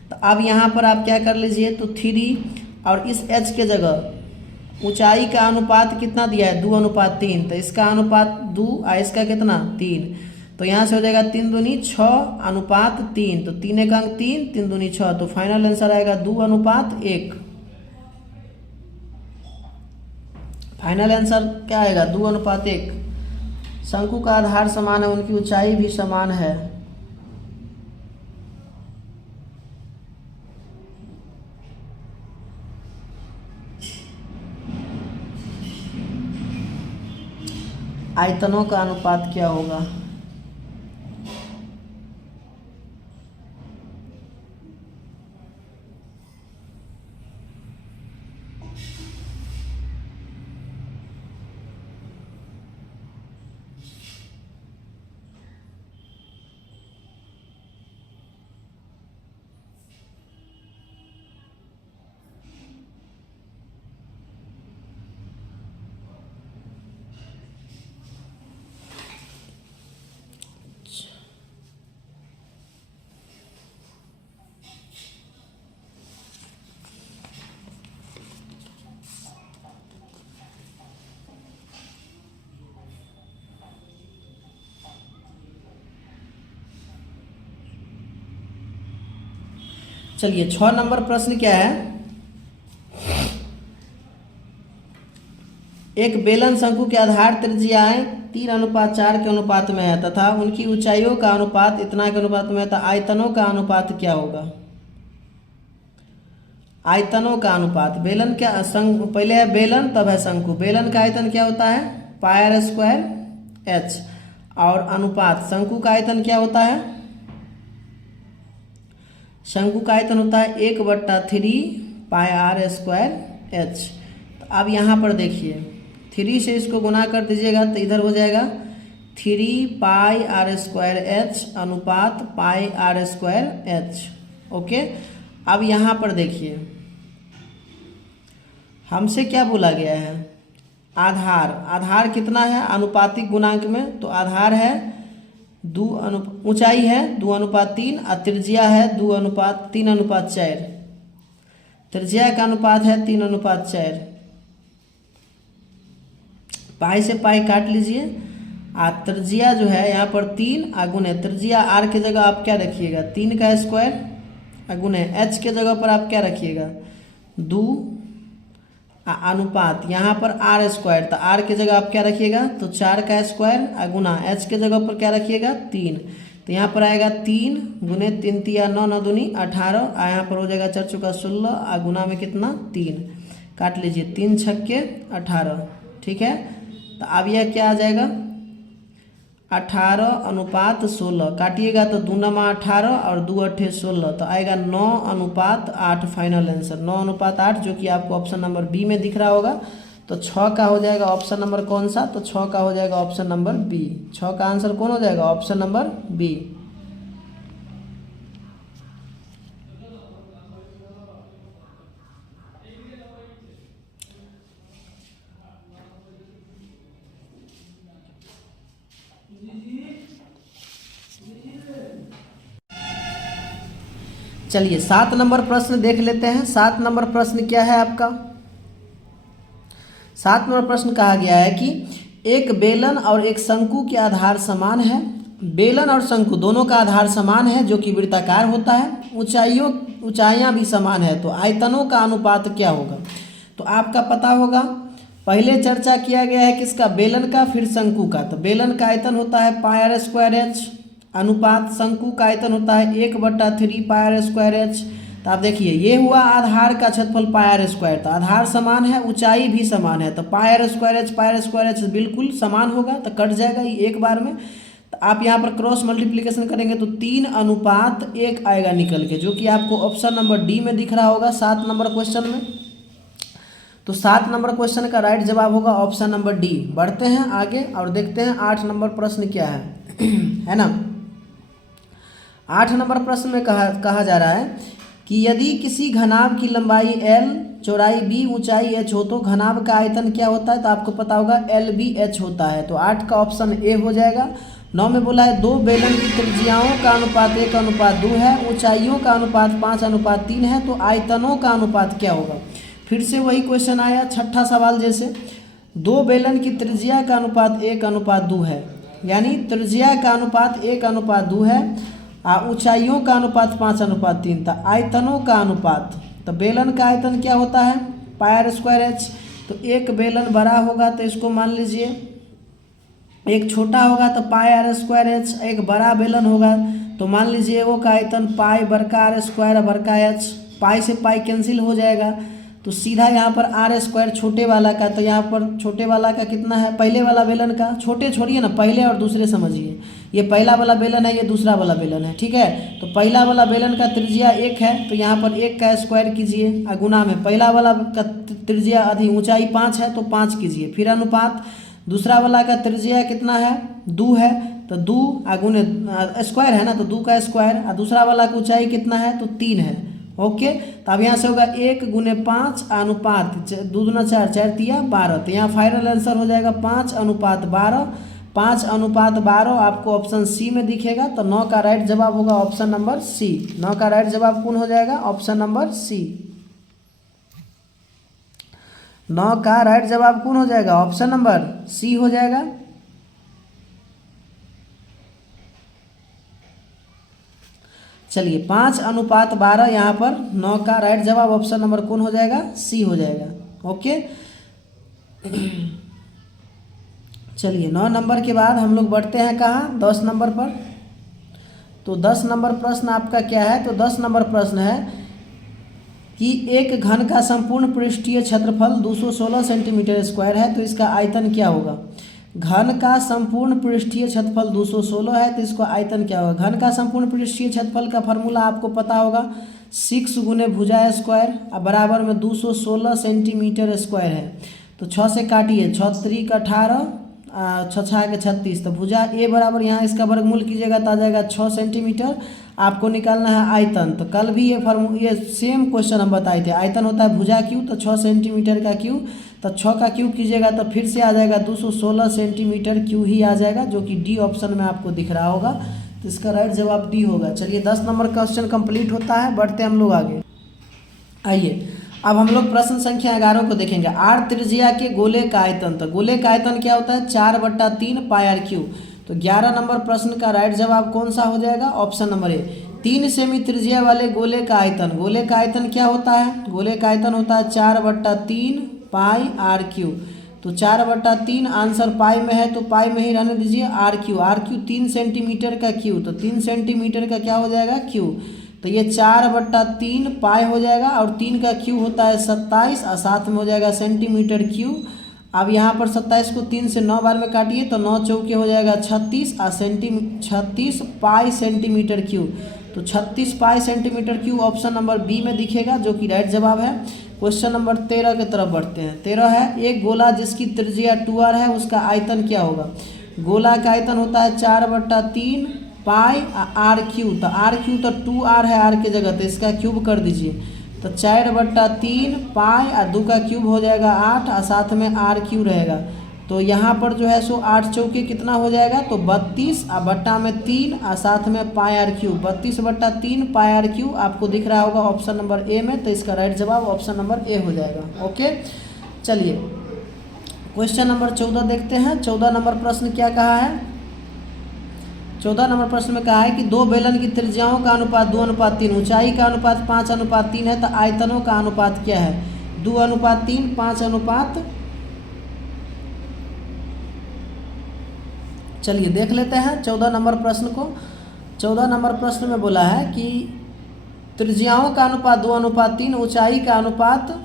तो अब यहाँ पर आप क्या कर लीजिए, तो 3 और इस h के जगह ऊंचाई का अनुपात कितना दिया है, 2:3, तो इसका अनुपात 2 और इसका कितना 3, तो यहाँ से हो जाएगा 3 दूनी 6:3, तो 3 एक अंक 3, 3 दूनी 6, तो फाइनल आंसर आएगा 2:1। फाइनल आंसर क्या आएगा, 2:1। शंकु का आधार समान है, उनकी ऊंचाई भी समान है। आयतनों का अनुपात क्या होगा, चलिए 6 नंबर प्रश्न क्या है। एक बेलन शंकु के आधार त्रिज्याएं 3:4 के अनुपात में है तथा उनकी ऊंचाइयों का अनुपात इतना के अनुपात में है, तो आयतनों का अनुपात क्या होगा। आयतनों का अनुपात, बेलन क्या, शंकु पहले है बेलन तब है शंकु। बेलन का आयतन क्या होता है, पाई आर स्क्वायर h, और अनुपात शंकु का आयतन क्या होता है, शंकु का आयतन होता है 1/3 पाई आर स्क्वायर h। तो अब यहाँ पर देखिए 3 से इसको गुना कर दीजिएगा तो इधर हो जाएगा 3 पाई आर स्क्वायर h अनुपात पाई आर स्क्वायर h। ओके, अब यहाँ पर देखिए हमसे क्या बोला गया है, आधार, आधार कितना है अनुपातिक गुणांक में, तो आधार है ऊंचाई है 2:3 और त्रिज्या है 3:4। त्रिज्या का अनुपात है 3:4। पाई से पाई काट लीजिए, और त्रिज्या जो है यहाँ पर 3 गुणे त्रिज्या r के जगह आप क्या रखिएगा 3 का स्क्वायर गुणे h के जगह पर आप क्या रखिएगा 2, अनुपात यहाँ पर आर स्क्वायर, तो आर के जगह आप क्या रखिएगा तो 4 का स्क्वायर गुना h के जगह पर क्या रखिएगा 3, तो यहाँ पर आएगा 3 गुने 3 तिया 9, 9 दूनी 18, यहाँ पर हो जाएगा 4 चौका 16 गुना में कितना 3, काट लीजिए 3 छक्के 18, ठीक है। तो अब यह क्या आ जाएगा 18:16, काटिएगा तो 2 9 18 और 2 8 16, तो आएगा 9:8। फाइनल आंसर 9:8, जो कि आपको ऑप्शन नंबर बी में दिख रहा होगा। तो 6 का हो जाएगा ऑप्शन नंबर कौन सा, तो 6 का हो जाएगा ऑप्शन नंबर बी। 6 का आंसर कौन हो जाएगा, ऑप्शन नंबर बी। चलिए 7 नंबर प्रश्न देख लेते हैं। 7 नंबर प्रश्न क्या है आपका, 7 नंबर प्रश्न कहा गया है कि एक बेलन और एक शंकु के आधार समान है। बेलन और शंकु दोनों का आधार समान है जो कि वृत्ताकार होता है। ऊंचाइयां भी समान है, तो आयतनों का अनुपात क्या होगा। तो आपका पता होगा, पहले चर्चा किया गया है किसका, बेलन का, फिर शंकु का। तो बेलन का आयतन होता है पाई आर स्क्वायर एच, अनुपात शंकु का आयतन होता है 1/3 पाई आर स्क्वायर एच। तो आप देखिए ये हुआ आधार का क्षेत्रफल पाई आर स्क्वायर, तो आधार समान है, ऊंचाई भी समान है, तो पाई आर स्क्वायर एच बिल्कुल समान होगा, तो कट जाएगा ये एक बार में। तो आप यहाँ पर क्रॉस मल्टीप्लिकेशन करेंगे तो 3:1 आएगा निकल के, जो कि आपको ऑप्शन नंबर डी में दिख रहा होगा 7 नंबर क्वेश्चन में। तो 7 नंबर क्वेश्चन का राइट जवाब होगा ऑप्शन नंबर डी। बढ़ते हैं आगे और देखते हैं 8 नंबर प्रश्न क्या है है ना। 8 नंबर प्रश्न में कहा जा रहा है कि यदि किसी घनाभ की लंबाई L, चौड़ाई B, ऊंचाई h हो तो घनाभ का आयतन क्या होता है, तो आपको पता होगा LBH होता है। तो 8 का ऑप्शन ए हो जाएगा। 9 में बोला है दो बेलन की त्रिज्याओं का अनुपात 1:2 है, ऊंचाइयों का अनुपात 5:3 है, तो आयतनों का अनुपात क्या होगा। फिर से वही क्वेश्चन आया, छठा सवाल जैसे, दो बेलन की त्रिज्या का अनुपात 1:2 है, यानी त्रिज्या का अनुपात 1:2 है, ऊंचाइयों का अनुपात 5:3 था। आयतनों का अनुपात, तो बेलन का आयतन क्या होता है पाई आर स्क्वायर एच। तो एक बेलन बड़ा होगा तो इसको मान लीजिए, एक छोटा होगा तो पाई आर स्क्वायर एच, एक बड़ा बेलन होगा तो मान लीजिए वो का आयतन पाई बड़का आर स्क्वायर बड़का एच, पाई से पाई कैंसिल हो जाएगा, तो सीधा यहाँ पर आर स्क्वायर छोटे वाला का, तो यहाँ पर छोटे वाला का कितना है, पहले वाला बेलन का, छोटे छोड़िए ना, पहले और दूसरे समझिए, ये पहला वाला बेलन है, ये दूसरा वाला बेलन है, ठीक है। तो पहला वाला बेलन का त्रिज्या 1 है, तो यहाँ पर 1 का स्क्वायर कीजिए, गुना में पहला वाला का त्रिज्या ऊंचाई 5 है तो 5 कीजिए, फिर अनुपात, दूसरा वाला का त्रिज्या कितना है 2 है, तो 2 गुने स्क्वायर है ना, तो 2 का स्क्वायर, और दूसरा वाला का ऊंचाई कितना है तो 3 है। ओके, तो अब यहाँ से होगा 1 गुने 5 अनुपात 2 दूना 4, 4 तिया 12, तो यहाँ फाइनल आंसर हो जाएगा 5:12। 5:12 आपको ऑप्शन सी में दिखेगा, तो 9 का राइट जवाब होगा ऑप्शन नंबर सी। 9 का राइट जवाब कौन हो जाएगा, ऑप्शन नंबर सी। 9 का राइट जवाब कौन हो जाएगा, ऑप्शन नंबर सी हो जाएगा। चलिए 5:12 यहाँ पर 9 का राइट जवाब ऑप्शन नंबर कौन हो जाएगा, सी हो जाएगा। ओके, चलिए 9 नंबर के बाद हम लोग बढ़ते हैं कहाँ, 10 नंबर पर। तो 10 नंबर प्रश्न आपका क्या है, तो 10 नंबर प्रश्न है कि एक घन का संपूर्ण पृष्ठीय क्षेत्रफल 216 सेंटीमीटर स्क्वायर है, तो इसका आयतन क्या होगा। घन का संपूर्ण पृष्ठीय क्षेत्रफल 216 है, तो इसका आयतन क्या होगा। घन का संपूर्ण पृष्ठीय क्षेत्रफल का फॉर्मूला आपको पता होगा, 6 गुने भुजा स्क्वायर बराबर में 216 सेंटीमीटर स्क्वायर है। तो 6 से काटिए, 6 3 18, 6 के 36, तो भुजा ए बराबर यहाँ इसका वर्गमूल कीजिएगा तो आ जाएगा 6 सेंटीमीटर। आपको निकालना है आयतन, तो कल भी ये सेम क्वेश्चन हम बताए थे, आयतन होता है भुजा क्यू, तो 6 सेंटीमीटर का क्यू, तो 6 का क्यू कीजिएगा तो फिर से आ जाएगा 216 सेंटीमीटर क्यू ही आ जाएगा, जो कि डी ऑप्शन में आपको दिख रहा होगा, तो इसका राइट जवाब डी होगा। चलिए 10 नंबर क्वेश्चन कंप्लीट होता है, बढ़ते हम लोग आगे। आइए अब हम लोग प्रश्न संख्या 11 को देखेंगे। आर त्रिज्या के गोले का आयतन, तो गोले का आयतन क्या होता है 4/3 पाई आर क्यू। तो 11 नंबर प्रश्न का राइट जवाब कौन सा हो जाएगा, ऑप्शन नंबर ए। 3 सेमी त्रिज्या वाले गोले का आयतन, गोले का आयतन क्या होता है, गोले का आयतन होता है 4/3 पाई आर क्यू। तो 4/3 आंसर पाई में है, तो पाई में ही रहने दीजिए। आर क्यू 3 सेंटीमीटर का क्यू, तो 3 सेंटीमीटर का क्या हो जाएगा क्यू, तो ये 4/3 पाई हो जाएगा, और 3 का क्यू होता है 27, और साथ में हो जाएगा सेंटीमीटर क्यू। अब यहाँ पर 27 को 3 से 9 बार में काटिए, तो 9 चौके हो जाएगा 36, और 36 पाई सेंटीमीटर क्यू। तो 36 pi centimetre cube option number B में दिखेगा, जो कि राइट जवाब है। क्वेश्चन नंबर 13 की तरफ बढ़ते हैं। 13 है, एक गोला जिसकी त्रिज्या 2r है उसका आयतन क्या होगा। गोला का आयतन होता है 4/3 पाई आर क्यूब। तो आर क्यूब तो 2r है आर की जगह, तो इसका क्यूब कर दीजिए। तो 4/3 पाई और 2 का क्यूब हो जाएगा 8 और साथ में आर क्यूब रहेगा। तो यहाँ पर जो है सो 8 चौके कितना हो जाएगा, तो 32 और बट्टा में 3 और साथ में pi r cube. 32/3 pi r cube आपको दिख रहा होगा ऑप्शन नंबर ए में, तो इसका राइट जवाब ऑप्शन नंबर ए हो जाएगा। ओके, चलिए क्वेश्चन नंबर 14 देखते हैं। 14 नंबर प्रश्न क्या कहा है। 14 नंबर प्रश्न में कहा है कि दो बेलन की त्रिज्याओं का अनुपात 2:3, ऊंचाई का अनुपात 5:3 है, तो आयतनों का अनुपात क्या है। 2:3, 5 चलिए देख लेते हैं 14 नंबर प्रश्न को। 14 नंबर प्रश्न में बोला है कि त्रिज्याओं का अनुपात 2:3, ऊंचाई का अनुपात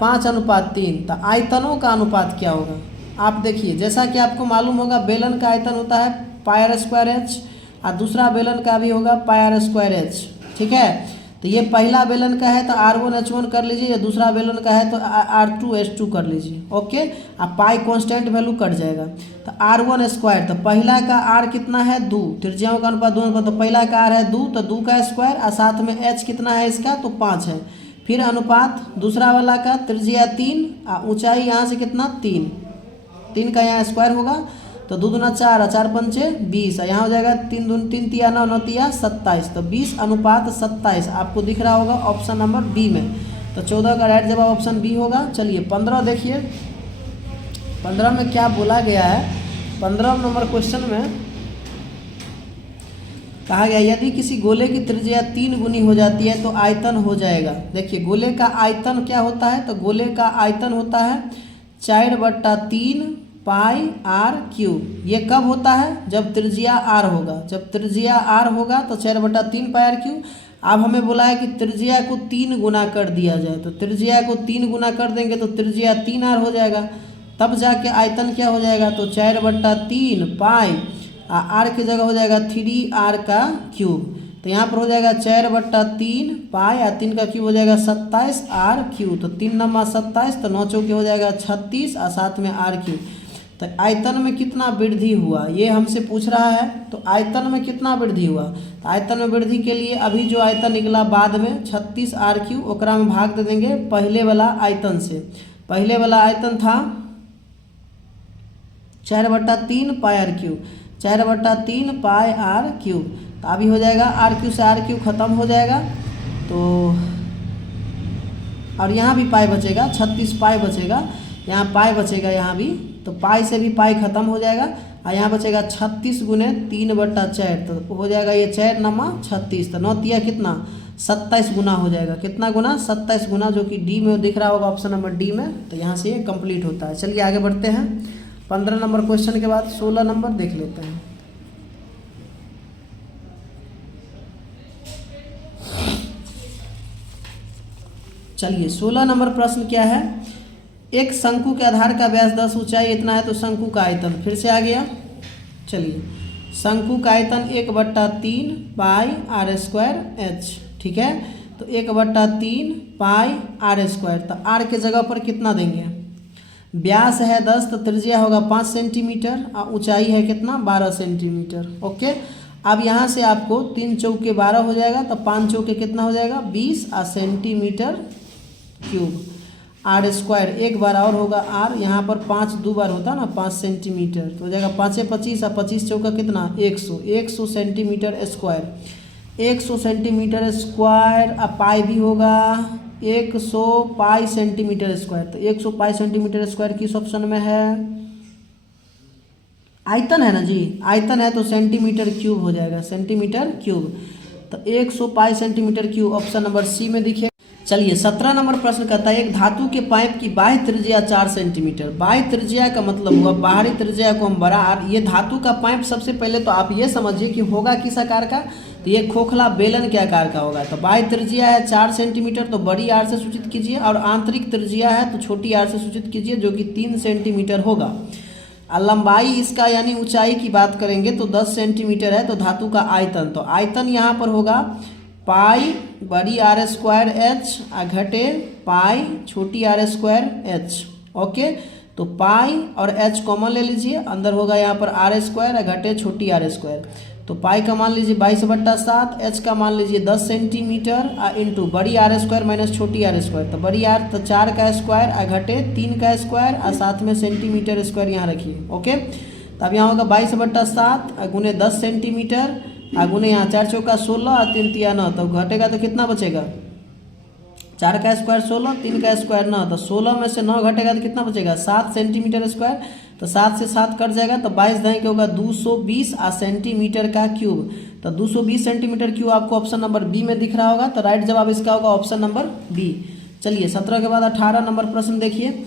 5:3, तो आयतनों का अनुपात क्या होगा। आप देखिए, जैसा कि आपको मालूम होगा बेलन का आयतन होता है πr²h और दूसरा बेलन का भी होगा πr²h। ठीक है, तो ये पहला बेलन का है तो r1h1 कर लीजिए, या दूसरा बेलन का है तो r2h2 कर लीजिए। ओके, अब पाई कांस्टेंट वैल्यू कट जाएगा। तो r1² तो पहला का r कितना है 2, त्रिज्याओं का अनुपात 2, तो पहला का r है 2, तो 2 का स्क्वायर और साथ में h कितना है इसका, तो 5 है। फिर अनुपात दूसरा वाला का त्रिज्या 3 और ऊंचाई यहाँ से कितना 3 का यहाँ स्क्वायर होगा, तो 2 दूना 4 और 4 पंचे 20, यहाँ हो जाएगा 3 दून 3 तिया 9 9 तिया 27, तो 20:27 आपको दिख रहा होगा ऑप्शन नंबर बी में। तो 14 का राइट जवाब ऑप्शन बी होगा। चलिए 15 देखिए, 15 में क्या बोला गया है। 15 नंबर क्वेश्चन में कहा गया यदि किसी गोले की त्रिज्या 3 गुनी हो जाती है तो आयतन हो जाएगा। देखिए गोले का आयतन क्या होता है, तो गोले का आयतन होता है 4/3 पाई आर क्यूब। ये कब होता है, जब त्रिज्या आर होगा। जब त्रिज्या आर होगा तो 4/3 पाई आर क्यूब। अब हमें बोला है कि त्रिज्या को 3 गुना कर दिया जाए, तो त्रिज्या को 3 गुना कर देंगे तो त्रिज्या 3r हो जाएगा, तब जाके आयतन क्या हो जाएगा, तो 4/3 पाई आर की जगह हो जाएगा 3r का क्यूब। तो यहाँ पर हो जाएगा 4/3 पाई और 3 का क्यूब हो जाएगा 27r क्यूब। तो 3 9 27, तो 9 चौके हो जाएगा 36 और साथ में r क्यूब। तो आयतन में कितना वृद्धि हुआ ये हमसे पूछ रहा है। तो आयतन में कितना वृद्धि हुआ, तो आयतन में वृद्धि के लिए अभी जो आयतन निकला बाद में 36r क्यूब, ओकरा में भाग दे देंगे पहले वाला आयतन से। पहले वाला आयतन था 4/3 pi r cube, 4/3 pi r cube. तो अभी हो जाएगा आर क्यूब से आर क्यूब खत्म हो जाएगा, तो और यहाँ भी पाई बचेगा, 36 पाई बचेगा, यहाँ पाई बचेगा यहाँ भी, तो पाई से भी पाई खत्म हो जाएगा और यहाँ बचेगा 36 गुने 3/4, तो हो जाएगा ये 4 9 36, तो 9 तिया कितना 27 गुना हो जाएगा। कितना गुना 27 गुना, जो कि डी में दिख रहा होगा ऑप्शन नंबर डी में। तो यहाँ से ये कंप्लीट होता है। चलिए आगे बढ़ते हैं। 15 नंबर क्वेश्चन के बाद 16 नंबर देख लेते हैं। चलिए 16 नंबर प्रश्न क्या है। एक शंकु के आधार का व्यास 10, ऊंचाई इतना है, तो शंकु का आयतन फिर से आ गया। चलिए शंकु का आयतन 1/3 पाई r²h। ठीक है, तो 1/3 पाई r², तो r के जगह पर कितना देंगे, व्यास है 10 तो त्रिज्या होगा 5 सेंटीमीटर और ऊंचाई है कितना 12 सेंटीमीटर। ओके, अब यहाँ से आपको 3 चौके 12 हो जाएगा, तो 5 चौके कितना हो जाएगा 20 सेंटीमीटर क्यूब। r², एक बार और होगा r, यहाँ पर 5 2 बार होता ना 5 सेंटीमीटर, तो हो जाएगा 5 25 और 25 चौका कितना 100 सेंटीमीटर स्क्वायर, 100 सेंटीमीटर स्क्वायर। अब पाई भी होगा 100 पाई सेंटीमीटर स्क्वायर, तो 100 पाई सेंटीमीटर स्क्वायर किस ऑप्शन में है, आयतन है ना जी, आयतन है तो सेंटीमीटर क्यूब हो जाएगा, सेंटीमीटर क्यूब। तो 100 pi centimetre cube option number C में दिखे। चलिए 17 नंबर प्रश्न कहता है एक धातु के पाइप की बाह्य त्रिज्या 4 सेंटीमीटर। बाह्य त्रिज्या का मतलब हुआ बाहरी त्रिज्या को हम बड़ा आर। ये धातु का पाइप सबसे पहले तो आप ये समझिए कि होगा किस आकार का, तो ये खोखला बेलन के आकार का होगा। तो बाह्य त्रिज्या है 4 सेंटीमीटर, तो बड़ी आर से सूचित कीजिए, और आंतरिक त्रिज्या है तो छोटी आर से सूचित कीजिए, जो कि 3 सेंटीमीटर होगा। लंबाई इसका यानी ऊंचाई की बात करेंगे तो 10 सेंटीमीटर है। तो धातु का आयतन, तो आयतन यहाँ पर होगा पाई बड़ी आर स्क्वायर एच घटे पाई छोटी आर स्क्वायर एच। ओके, तो पाई और एच कॉमन ले लीजिए, अंदर होगा यहाँ पर आर स्क्वायर घटे छोटी आर स्क्वायर। तो पाई का मान लीजिए 22/7, एच का मान लीजिए 10 सेंटीमीटर इंटू बड़ी आर स्क्वायर माइनस छोटी आर स्क्वायर। तो बड़ी आर तो 4 का स्क्वायर घटे 3 का स्क्वायर और साथ में सेंटीमीटर स्क्वायर यहाँ रखिए। ओके, तो अब यहाँ होगा 22/7 गुने 10 सेंटीमीटर गुने यहाँ 4 चौका 16 और 3 तिया 9। तो घटेगा तो कितना बचेगा, 4 का स्क्वायर 16, 3 का स्क्वायर 9। तो 16 में से 9 घटेगा तो कितना बचेगा, 7 सेंटीमीटर स्क्वायर। तो 7 से 7 कट जाएगा तो 22 दाएं के होगा 220 सेंटीमीटर का क्यूब। तो 220 सेंटीमीटर क्यूब आपको ऑप्शन नंबर बी में दिख रहा होगा। तो राइट जवाब इसका होगा ऑप्शन नंबर बी। चलिए 17 के बाद 18 नंबर प्रश्न देखिए।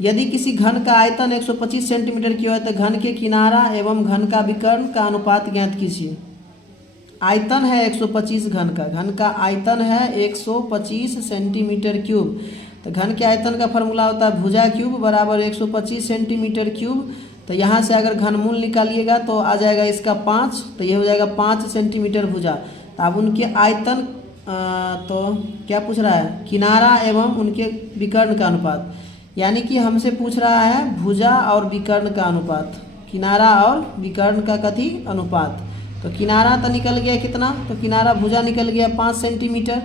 यदि किसी घन का आयतन 125 सेंटीमीटर की हो तो घन के किनारा एवं घन का विकर्ण का अनुपात ज्ञात कीजिए। आयतन है 125 घन का आयतन है 125 सेंटीमीटर क्यूब। तो घन के आयतन का फॉर्मूला होता है भुजा क्यूब बराबर 125 सेंटीमीटर क्यूब। तो यहाँ से अगर घनमूल निकालिएगा तो आ जाएगा इसका 5, तो ये हो जाएगा 5 सेंटीमीटर भुजा। तो अब उनके आयतन तो क्या पूछ रहा है, किनारा एवं उनके विकर्ण का अनुपात, यानी कि हमसे पूछ रहा है भुजा और विकर्ण का अनुपात, किनारा और विकर्ण का कथी अनुपात। तो किनारा तो निकल गया कितना, तो किनारा भुजा निकल गया 5 सेंटीमीटर।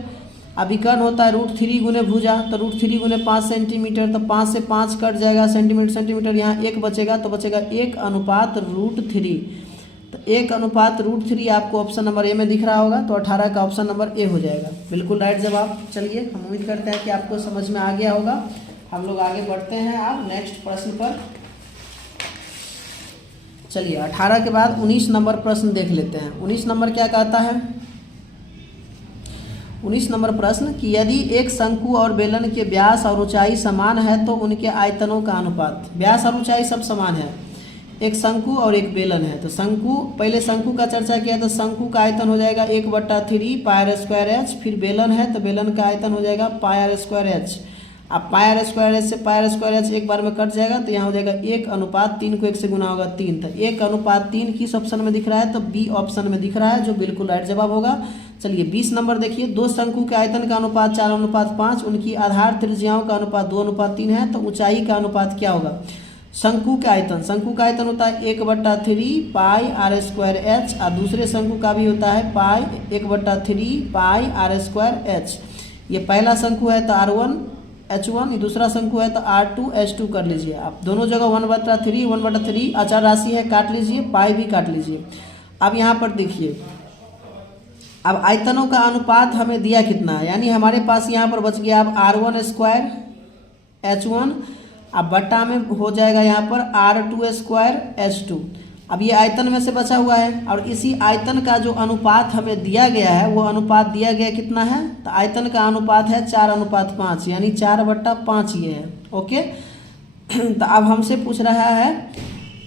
अब विकर्ण होता है √3 गुने भुजा, तो √3 गुने 5 सेंटीमीटर। तो 5 से 5 कट जाएगा सेंटीमीटर, यहाँ 1 बचेगा तो बचेगा 1:√3। तो 1:√3 आपको ऑप्शन नंबर ए में दिख रहा होगा। तो 18 का ऑप्शन नंबर ए हो जाएगा, बिल्कुल राइट जवाब। चलिए हम उम्मीद करते हैं कि आपको समझ में आ गया होगा। हम लोग आगे बढ़ते हैं अब नेक्स्ट प्रश्न पर। चलिए 18 के बाद 19 नंबर प्रश्न देख लेते हैं। 19 नंबर क्या कहता है, 19 नंबर प्रश्न कि यदि एक शंकु और बेलन के व्यास और ऊंचाई समान है तो उनके आयतनों का अनुपात। व्यास और ऊंचाई सब समान है, एक शंकु और एक बेलन है। तो शंकु, पहले शंकु का चर्चा किया तो शंकु का आयतन हो जाएगा 1/3 पाई r स्क्वायर एच। फिर बेलन है तो बेलन का आयतन हो जाएगा पाई r स्क्वायर एच। अब पाई r स्क्वायर एच से पाई r स्क्वायर एच एक बार में कट जाएगा तो यहाँ हो जाएगा 1:3 को 1 से गुना होगा 3। तो 1:3 किस ऑप्शन में दिख रहा है, तो बी ऑप्शन में दिख रहा है, जो बिल्कुल राइट जवाब होगा। चलिए 20 नंबर देखिए। दो शंकु के आयतन का अनुपात 4:5, उनकी आधार त्रिज्याओं का अनुपात 2:3 है। तो ऊंचाई का अनुपात क्या होगा, शंकु का आयतन होता है 1/3 पाई r स्क्वायर एच और दूसरे शंकु का भी होता है पाई 1/3 पाई r स्क्वायर एच। ये पहला शंकु है तो R1H1, ये दूसरा शंकु है तो R2H2 कर लीजिए आप। दोनों जगह 1/3 अचर राशि है, काट लीजिए, पाई भी काट लीजिए। अब यहाँ पर देखिए, अब आयतनों का अनुपात हमें दिया कितना है, यानी हमारे पास यहाँ पर बच गया अब R1² H1, अब बट्टा में हो जाएगा यहाँ पर R2² H2। अब ये आयतन में से बचा हुआ है और इसी आयतन का जो अनुपात हमें दिया गया है वो अनुपात दिया गया कितना है, तो आयतन का अनुपात है 4:5, यानी 4/5 ये है। ओके, तो अब हमसे पूछ रहा है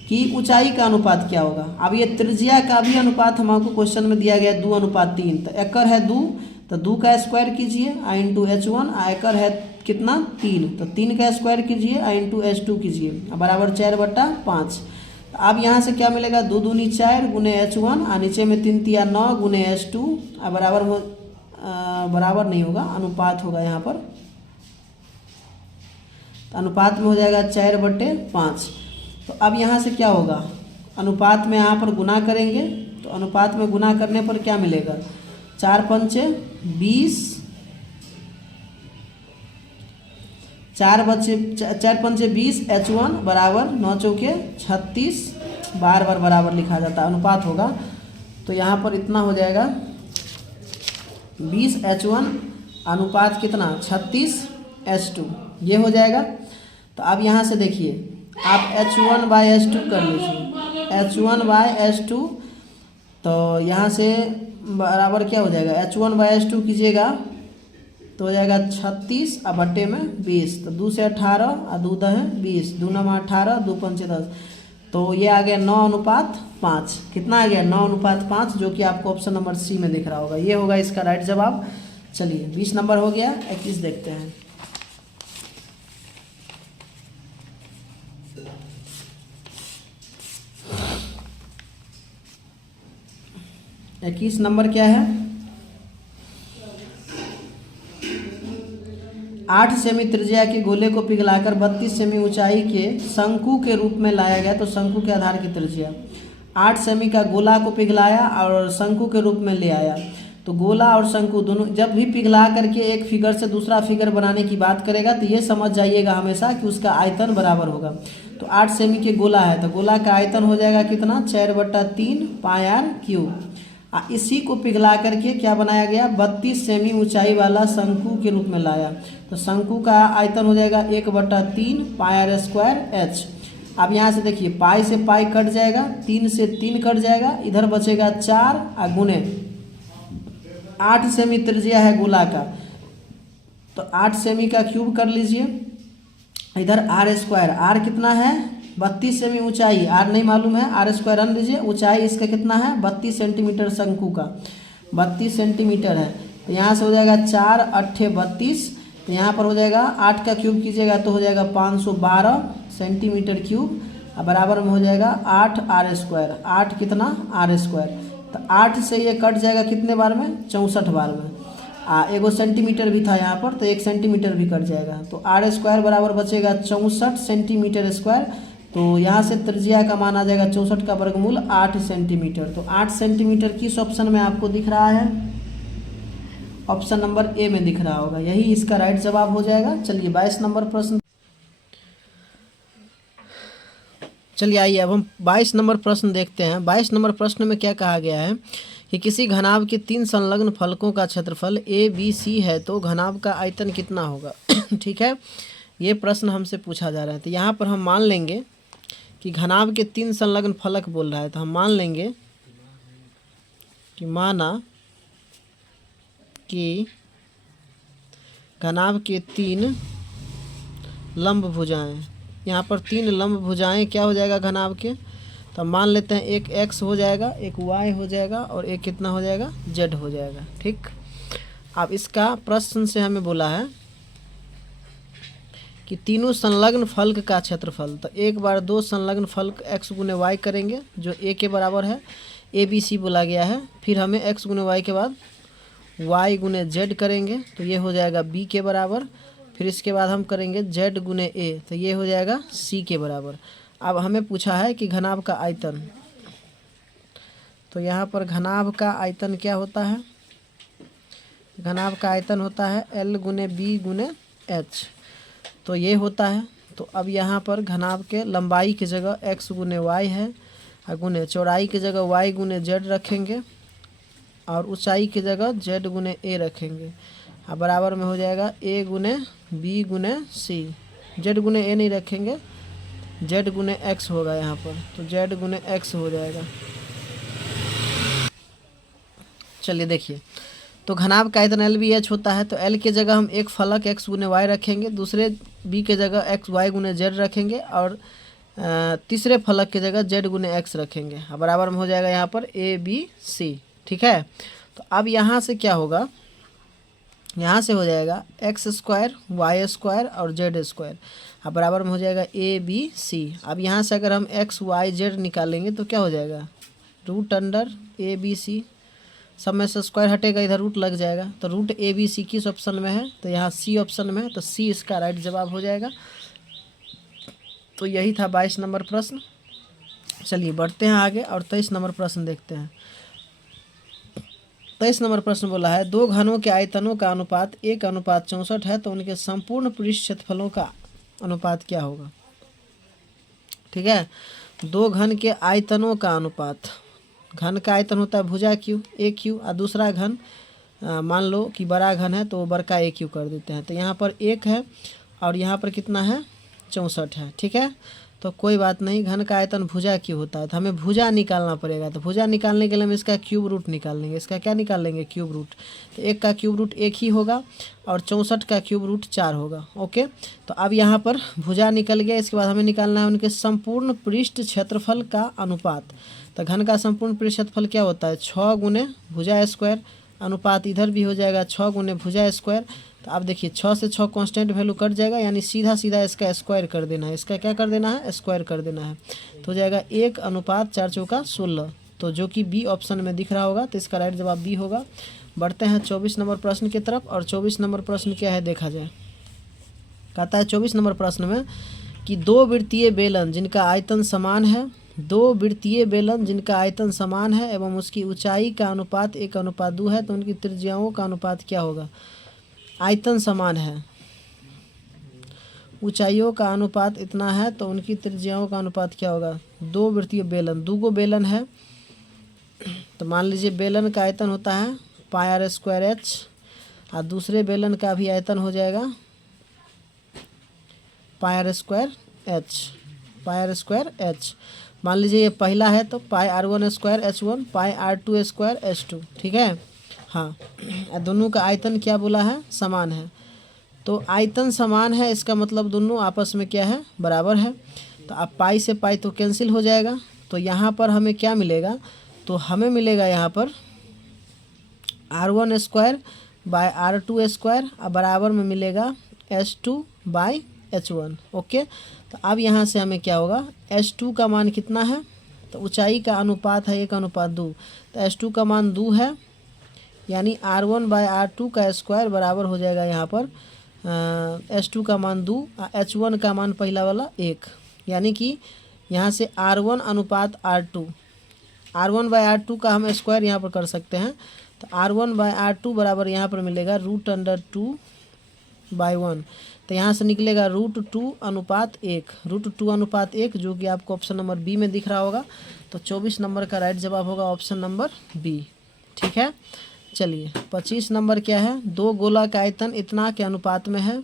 कि ऊंचाई का अनुपात क्या होगा। अब ये त्रिज्या का भी अनुपात हमको क्वेश्चन में दिया गया 2:3। तो एकर है 2, तो 2 का स्क्वायर कीजिए इंटू H1, एकर है कितना 3, तो 3 का स्क्वायर कीजिए इंटू H2 कीजिए बराबर 4/5। अब यहाँ से क्या मिलेगा, 2 दूनी 4 गुने H1 और नीचे में 3 तिया 9 गुने H2 बराबर नहीं होगा, अनुपात होगा यहाँ पर। तो अनुपात में हो जाएगा 4/5। तो अब यहाँ से क्या होगा, अनुपात में यहाँ पर गुना करेंगे। तो अनुपात में गुना करने पर क्या मिलेगा, 4×5 20, 4×5 20 H1 बराबर 9 चौके 36, बार बराबर लिखा जाता है, अनुपात होगा। तो यहाँ पर इतना हो जाएगा 20 H1 अनुपात कितना 36 H2, ये हो जाएगा। तो अब यहाँ से देखिए आप H1/H2 कर लीजिए, H1/H2। तो यहाँ से बराबर क्या हो जाएगा, H1/H2 कीजिएगा तो हो जाएगा 36 और बट्टे में 20। तो 2 से 18 और 2 10 20, 2 9 18, 2 5 10। तो ये आ गया 9:5। कितना आ गया, 9:5, जो कि आपको ऑप्शन नंबर सी में दिख रहा होगा। ये होगा इसका राइट जवाब। चलिए 20 नंबर हो गया। 21 देखते हैं। 21 नंबर क्या है? 8 सेमी त्रिज्या के गोले को पिघलाकर 32 सेमी ऊंचाई के शंकु के रूप में लाया गया। तो शंकु के आधार की त्रिज्या 8 सेमी का गोला को पिघलाया और शंकु के रूप में ले आया। तो गोला और शंकु दोनों जब भी पिघला करके एक फिगर से दूसरा फिगर बनाने की बात करेगा तो ये समझ जाइएगा हमेशा कि उसका आयतन बराबर होगा। तो 8 सेमी के गोला है तो गोला का आयतन हो जाएगा कितना? 4/3 पाई r क्यूब। इसी को पिघला करके क्या बनाया गया? 32 सेमी ऊंचाई वाला शंकु के रूप में लाया। तो शंकु का आयतन हो जाएगा 1/3 पाई r स्क्वायर h। अब यहाँ से देखिए पाई से पाई कट जाएगा, 3 से 3 कट जाएगा, इधर बचेगा 4 और गुने 8 सेमी त्रिज्या है गोला का। तो 8 सेमी का क्यूब कर लीजिए, इधर r स्क्वायर, r कितना है? 32 सेमी ऊंचाई, r नहीं मालूम है, r स्क्वायर रन लीजिए। ऊंचाई इसका कितना है? 32 सेंटीमीटर शंकु का 32 सेंटीमीटर है। तो यहाँ से हो जाएगा 4 8 32। तो यहाँ पर हो जाएगा 8 का क्यूब कीजिएगा तो हो जाएगा 512 सेंटीमीटर क्यूब और बराबर में हो जाएगा 8 r स्क्वायर। 8 कितना? r square. तो 8 से ये कट जाएगा कितने बार में? 64 बार में। एगो सेंटीमीटर भी था यहाँ पर तो 1 सेंटीमीटर भी कट जाएगा। तो r स्क्वायर बराबर बचेगा 64 सेंटीमीटर स्क्वायर। तो यहाँ से त्रिज्या का मान आ जाएगा 64 का वर्गमूल 8 सेंटीमीटर। तो 8 सेंटीमीटर किस ऑप्शन में आपको दिख रहा है? ऑप्शन नंबर ए में दिख रहा होगा, यही इसका राइट जवाब हो जाएगा। चलिए 22 नंबर प्रश्न, चलिए आइए अब हम 22 नंबर प्रश्न देखते हैं। 22 नंबर प्रश्न में क्या कहा गया है कि किसी घनाभ के 3 संलग्न फलकों का क्षेत्रफल ए बी सी है तो घनाभ का आयतन कितना होगा? ठीक है, ये प्रश्न हमसे पूछा जा रहा है। तो यहाँ पर हम मान लेंगे कि घनाभ के 3 संलग्न फलक बोल रहा है, तो हम मान लेंगे कि माना कि घनाभ के 3 लंब भुजाएं, यहाँ पर 3 लंब भुजाएं क्या हो जाएगा घनाभ के? तो मान लेते हैं एक x हो जाएगा, एक y हो जाएगा और एक कितना हो जाएगा? z हो जाएगा। ठीक, अब इसका प्रश्न से हमें बोला है कि तीनों संलग्न फलक का क्षेत्रफल। तो एक बार 2 संलग्न फलक x गुने y करेंगे जो a के बराबर है, a b c बोला गया है। फिर हमें x गुने y के बाद y गुने z करेंगे तो ये हो जाएगा b के बराबर। फिर इसके बाद हम करेंगे z गुने a तो ये हो जाएगा c के बराबर। अब हमें पूछा है कि घनाभ का आयतन, तो यहाँ पर घनाभ का आयतन क्या होता है? घनाभ का आयतन होता है l गुने b गुने h, तो ये होता है। तो अब यहाँ पर घनाभ के लंबाई की जगह x गुने y है और गुने चौड़ाई की जगह y गुने z रखेंगे और ऊंचाई की जगह z गुने a रखेंगे और बराबर में हो जाएगा a गुने b गुने c। z गुने a नहीं रखेंगे, z गुने x होगा यहाँ पर, तो z गुने x हो जाएगा। चलिए देखिए, तो घनाभ का आयतन एल बी एच होता है। तो एल के जगह हम एक फलक x गुने y रखेंगे, दूसरे b के जगह x y गुने z रखेंगे और तीसरे फलक के जगह z गुने x रखेंगे और बराबर में हो जाएगा यहाँ पर a b c। ठीक है, तो अब यहाँ से क्या होगा? यहाँ से हो जाएगा x स्क्वायर y स्क्वायर और z स्क्वायर और बराबर में हो जाएगा a b c। अब यहाँ से अगर हम x y z निकालेंगे तो क्या हो जाएगा? Root under a b c, सब में से स्क्वायर हटेगा, इधर रूट लग जाएगा। तो रूट ए बी सी किस ऑप्शन में है? तो यहाँ सी ऑप्शन में है, तो सी इसका राइट जवाब हो जाएगा। तो यही था 22 नंबर प्रश्न। चलिए बढ़ते हैं आगे और 23 नंबर प्रश्न देखते हैं। 23 नंबर प्रश्न बोला है 2 घनों के आयतनों का अनुपात 1:64 है तो उनके संपूर्ण पृष्ठ क्षेत्रफलों का अनुपात क्या होगा? ठीक है, 2 घन के आयतनों का अनुपात, घन का आयतन होता है भुजा क्यू ए क्यू और दूसरा घन मान लो कि बड़ा घन है तो बड़का ए क्यू कर देते हैं। तो यहाँ पर 1 है और यहाँ पर कितना है? 64 है। ठीक है, तो कोई बात नहीं, घन का आयतन भुजा क्यू होता है तो हमें भुजा निकालना पड़ेगा। तो भुजा निकालने के लिए हम इसका क्यूब रूट निकाल लेंगे। इसका क्या निकाल लेंगे? Cube root. तो 1 का क्यूब रूट 1 ही होगा और 64 का क्यूब रूट 4 होगा। ओके, तो अब यहाँ पर भुजा निकल गया। इसके बाद हमें निकालना है उनके संपूर्ण पृष्ठ क्षेत्रफल का अनुपात। तो घन का संपूर्ण पृष्ठ क्षेत्रफल क्या होता है? 6 गुने भुजा स्क्वायर, अनुपात इधर भी हो जाएगा 6 गुने भुजा स्क्वायर। तो अब देखिए 6 से 6 कांस्टेंट वैल्यू कट जाएगा, यानी सीधा सीधा इसका स्क्वायर कर देना है। इसका क्या कर देना है? स्क्वायर कर देना है। तो हो जाएगा 1:4 × 16। तो जो कि बी ऑप्शन में दिख रहा होगा, तो इसका राइट जवाब बी होगा। बढ़ते हैं 24 नंबर प्रश्न की तरफ। और 24 नंबर प्रश्न क्या है देखा जाए। कहता है 24 नंबर प्रश्न में कि दो वृत्तीय बेलन जिनका आयतन समान है, दो वृत्तीय बेलन जिनका आयतन समान है एवं उसकी ऊंचाई का अनुपात 1:2 है, तो उनकी त्रिज्याओं का अनुपात क्या होगा। आयतन समान है, ऊंचाइयों का अनुपात इतना है, तो उनकी त्रिज्याओं का अनुपात क्या होगा। दो वृत्तीय बेलन, दो बेलन है, तो मान लीजिए बेलन का आयतन होता है πr² h, और दूसरे बेलन का भी आयतन हो जाएगा πr² h। मान लीजिए ये पहला है तो πr1² h1 πr2² h2, ठीक है। हाँ, दोनों का आयतन क्या बोला है, समान है। तो आयतन समान है, इसका मतलब दोनों आपस में क्या है, बराबर है। तो अब पाई से पाई तो कैंसिल हो जाएगा, तो यहाँ पर हमें क्या मिलेगा, तो हमें मिलेगा यहाँ पर r1² r2² और बराबर में मिलेगा h2/h1। ओके, तो अब यहाँ से हमें क्या होगा, h2 का मान कितना है, तो ऊंचाई का अनुपात है 1:2, तो h2 का मान 2 है, यानी r1/r2 का स्क्वायर बराबर हो जाएगा यहाँ पर h2 का मान 2, h1 का मान पहला वाला 1, यानी कि यहाँ से r1:r2, r1/r2 का हम स्क्वायर यहाँ पर कर सकते हैं। तो r1/r2 बराबर यहाँ पर मिलेगा √2/1, तो यहाँ से निकलेगा √2:1, √2:1, जो कि आपको ऑप्शन नंबर बी में दिख रहा होगा। तो 24 नंबर का राइट जवाब होगा ऑप्शन नंबर बी, ठीक है। चलिए 25 नंबर क्या है, दो गोला का आयतन इतना के अनुपात में है,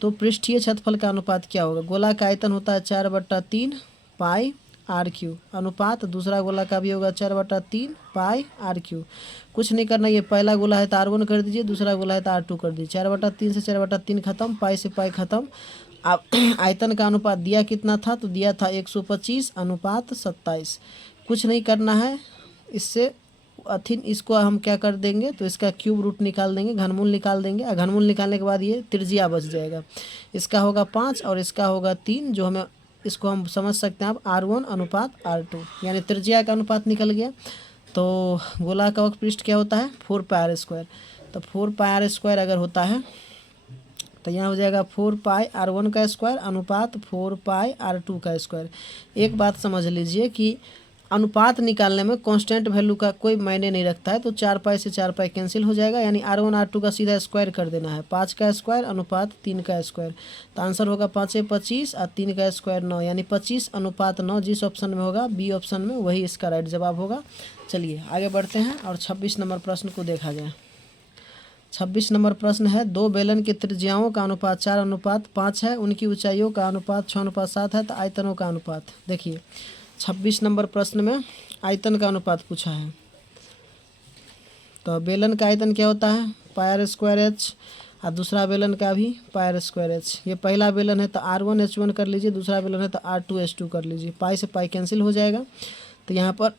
तो पृष्ठीय क्षेत्रफल का अनुपात क्या होगा। गोला का आयतन होता है 4/3 πr3 अनुपात, दूसरा गोला का भी होगा 4/3 πr3। कुछ नहीं करना, ये पहला गोला है तो r1 कर दीजिए, दूसरा गोला है तो r2 कर दीजिए। 4/3 से 4/3 खत्म, पाई से पाई खत्म। अब आयतन का अनुपात दिया कितना था, तो दिया था 125:27। कुछ नहीं करना है, इससे इसको हम क्या कर देंगे, तो इसका क्यूब रूट निकाल देंगे, घनमूल निकाल देंगे, और घनमूल निकालने के बाद ये त्रिज्या बच जाएगा। इसका होगा 5 और इसका होगा 3, जो हमें इसको हम समझ सकते हैं अब r1:r2, यानी त्रिज्या का अनुपात निकल गया। तो गोला का पृष्ठ क्या होता है 4πr², तो 4πr² अगर होता है तो यहाँ हो जाएगा 4πr1 का स्क्वायर अनुपात 4πr2 का स्क्वायर। एक बात समझ लीजिए कि अनुपात निकालने में कांस्टेंट वैल्यू का कोई मायने नहीं रखता है, तो 4 पाई से 4 पाई कैंसिल हो जाएगा, यानी r1 r2 का सीधा स्क्वायर कर देना है। 5 का स्क्वायर अनुपात 3 का स्क्वायर, तो आंसर होगा 5×25 और 3 का स्क्वायर 9, यानी 25:9। जिस ऑप्शन में होगा बी ऑप्शन में, वही इसका राइट जवाब होगा। चलिए आगे बढ़ते हैं और 26 नंबर प्रश्न को देखा जाए। 26 नंबर प्रश्न है, दो बेलन की त्रिज्याओं का अनुपात 4:5 है, उनकी ऊंचाइयों का अनुपात 6:7 है, तो आयतनों का अनुपात। देखिए 26 नंबर प्रश्न में आयतन का अनुपात पूछा है, तो बेलन का आयतन क्या होता है πr² h, और दूसरा बेलन का भी πr² h। ये पहला बेलन है तो r1 h1 कर लीजिए, दूसरा बेलन है तो r2 h2 कर लीजिए। पाई से पाई कैंसिल हो जाएगा, तो यहाँ पर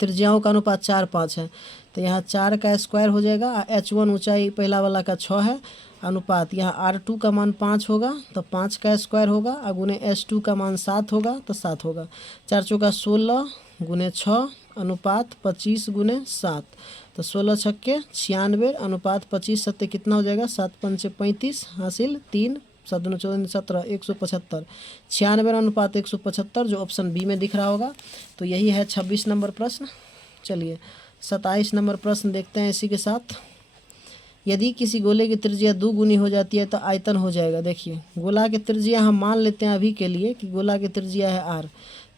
त्रिज्याओं का अनुपात 4 5 है, तो यहाँ 4 का स्क्वायर हो जाएगा। h1 ऊंचाई पहला वाला का 6 है, अनुपात यहाँ r2 का मान 5 होगा, तो 5 का स्क्वायर होगा, और गुने h2 का मान 7 होगा, तो 7 होगा। 4 चौका 16 गुने 6 अनुपात 25×7, तो 16 छक्के 96 अनुपात 25 सत्ते कितना हो जाएगा 7 पंचे 35 हासिल 3 7 दूनी 14 17 175। 96 अनुपात 175 जो ऑप्शन बी में दिख रहा होगा। तो यही है 26 नंबर प्रश्न। चलिए 27 नंबर प्रश्न देखते हैं इसी के साथ। यदि किसी गोले की त्रिज्या 2 गुनी हो जाती है तो आयतन हो जाएगा। देखिए गोला की त्रिज्या हम मान लेते हैं अभी के लिए कि गोला की त्रिज्या है r,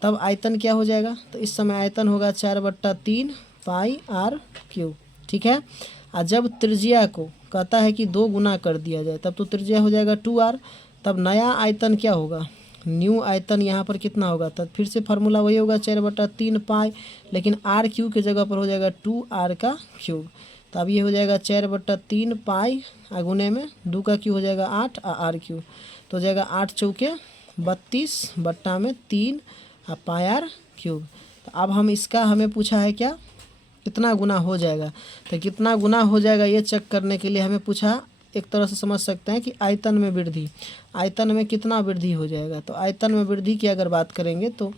तब आयतन क्या हो जाएगा, तो इस समय आयतन होगा 4/3 πr3, ठीक है। और जब त्रिज्या को कहता है कि 2 गुना कर दिया जाए तब तो त्रिज्या हो जाएगा 2r, तब नया आयतन क्या होगा, न्यू आयतन यहाँ पर कितना होगा, तब फिर से फार्मूला वही होगा 4/3 पाई, लेकिन r³ की जगह पर हो जाएगा 2r³। तो अब ये हो जाएगा 4/3 पाई, गुने में 2 का क्यू हो जाएगा 8 और r³, तो हो जाएगा 8 चौके 32 बट्टा में 3 और πr³। तो अब हम इसका हमें पूछा है क्या, कितना गुना हो जाएगा, तो कितना गुना हो जाएगा ये चेक करने के लिए हमें पूछा। एक तरह से समझ सकते हैं कि आयतन में वृद्धि, आयतन में कितना वृद्धि हो जाएगा। तो आयतन में वृद्धि की अगर बात करेंगे तो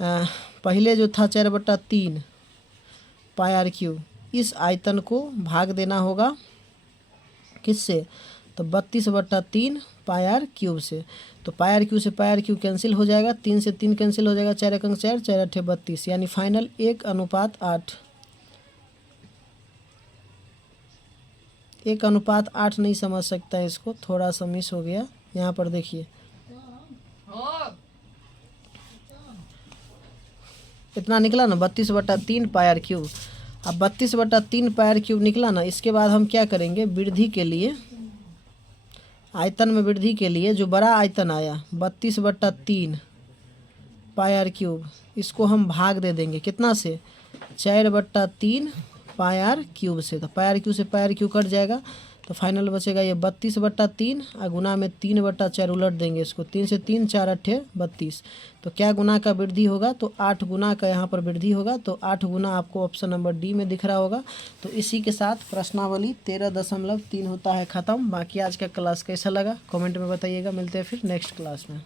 पहले जो था 4/3 पाई आर क्यूब, इस आयतन को भाग देना होगा किससे, तो 32/3 पाई आर क्यूब से। तो पाई आर क्यूब से पाई आर क्यूब कैंसिल हो जाएगा, 3 से 3 कैंसिल हो जाएगा, 4 एकंग 4, 4 अठे 32, यानी फाइनल 1:8। 1:8 नहीं समझ सकता है इसको, थोड़ा सा मिस हो गया यहाँ पर। देखिए इतना निकला ना 32/3 पाई आर क्यूब। अब 32/3 पाई आर क्यूब निकला ना, इसके बाद हम क्या करेंगे, वृद्धि के लिए, आयतन में वृद्धि के लिए जो बड़ा आयतन आया 32/3 पाई आर क्यूब, इसको हम भाग दे देंगे कितना से, 4/3 पाई आर क्यूब से। तो पाई आर क्यूब से पाई आर क्यूब कट जाएगा, तो फाइनल बचेगा ये 32/3 और गुना में 3/4 उलट देंगे इसको, 3 से 3, 4 अठे 32। तो क्या गुना का वृद्धि होगा, तो 8 गुना का यहाँ पर वृद्धि होगा। तो 8 गुना आपको ऑप्शन नंबर डी में दिख रहा होगा। तो इसी के साथ प्रश्नावली 13.3 होता है ख़त्म। बाकी आज का क्लास कैसा लगा कमेंट में बताइएगा। मिलते हैं फिर नेक्स्ट क्लास में।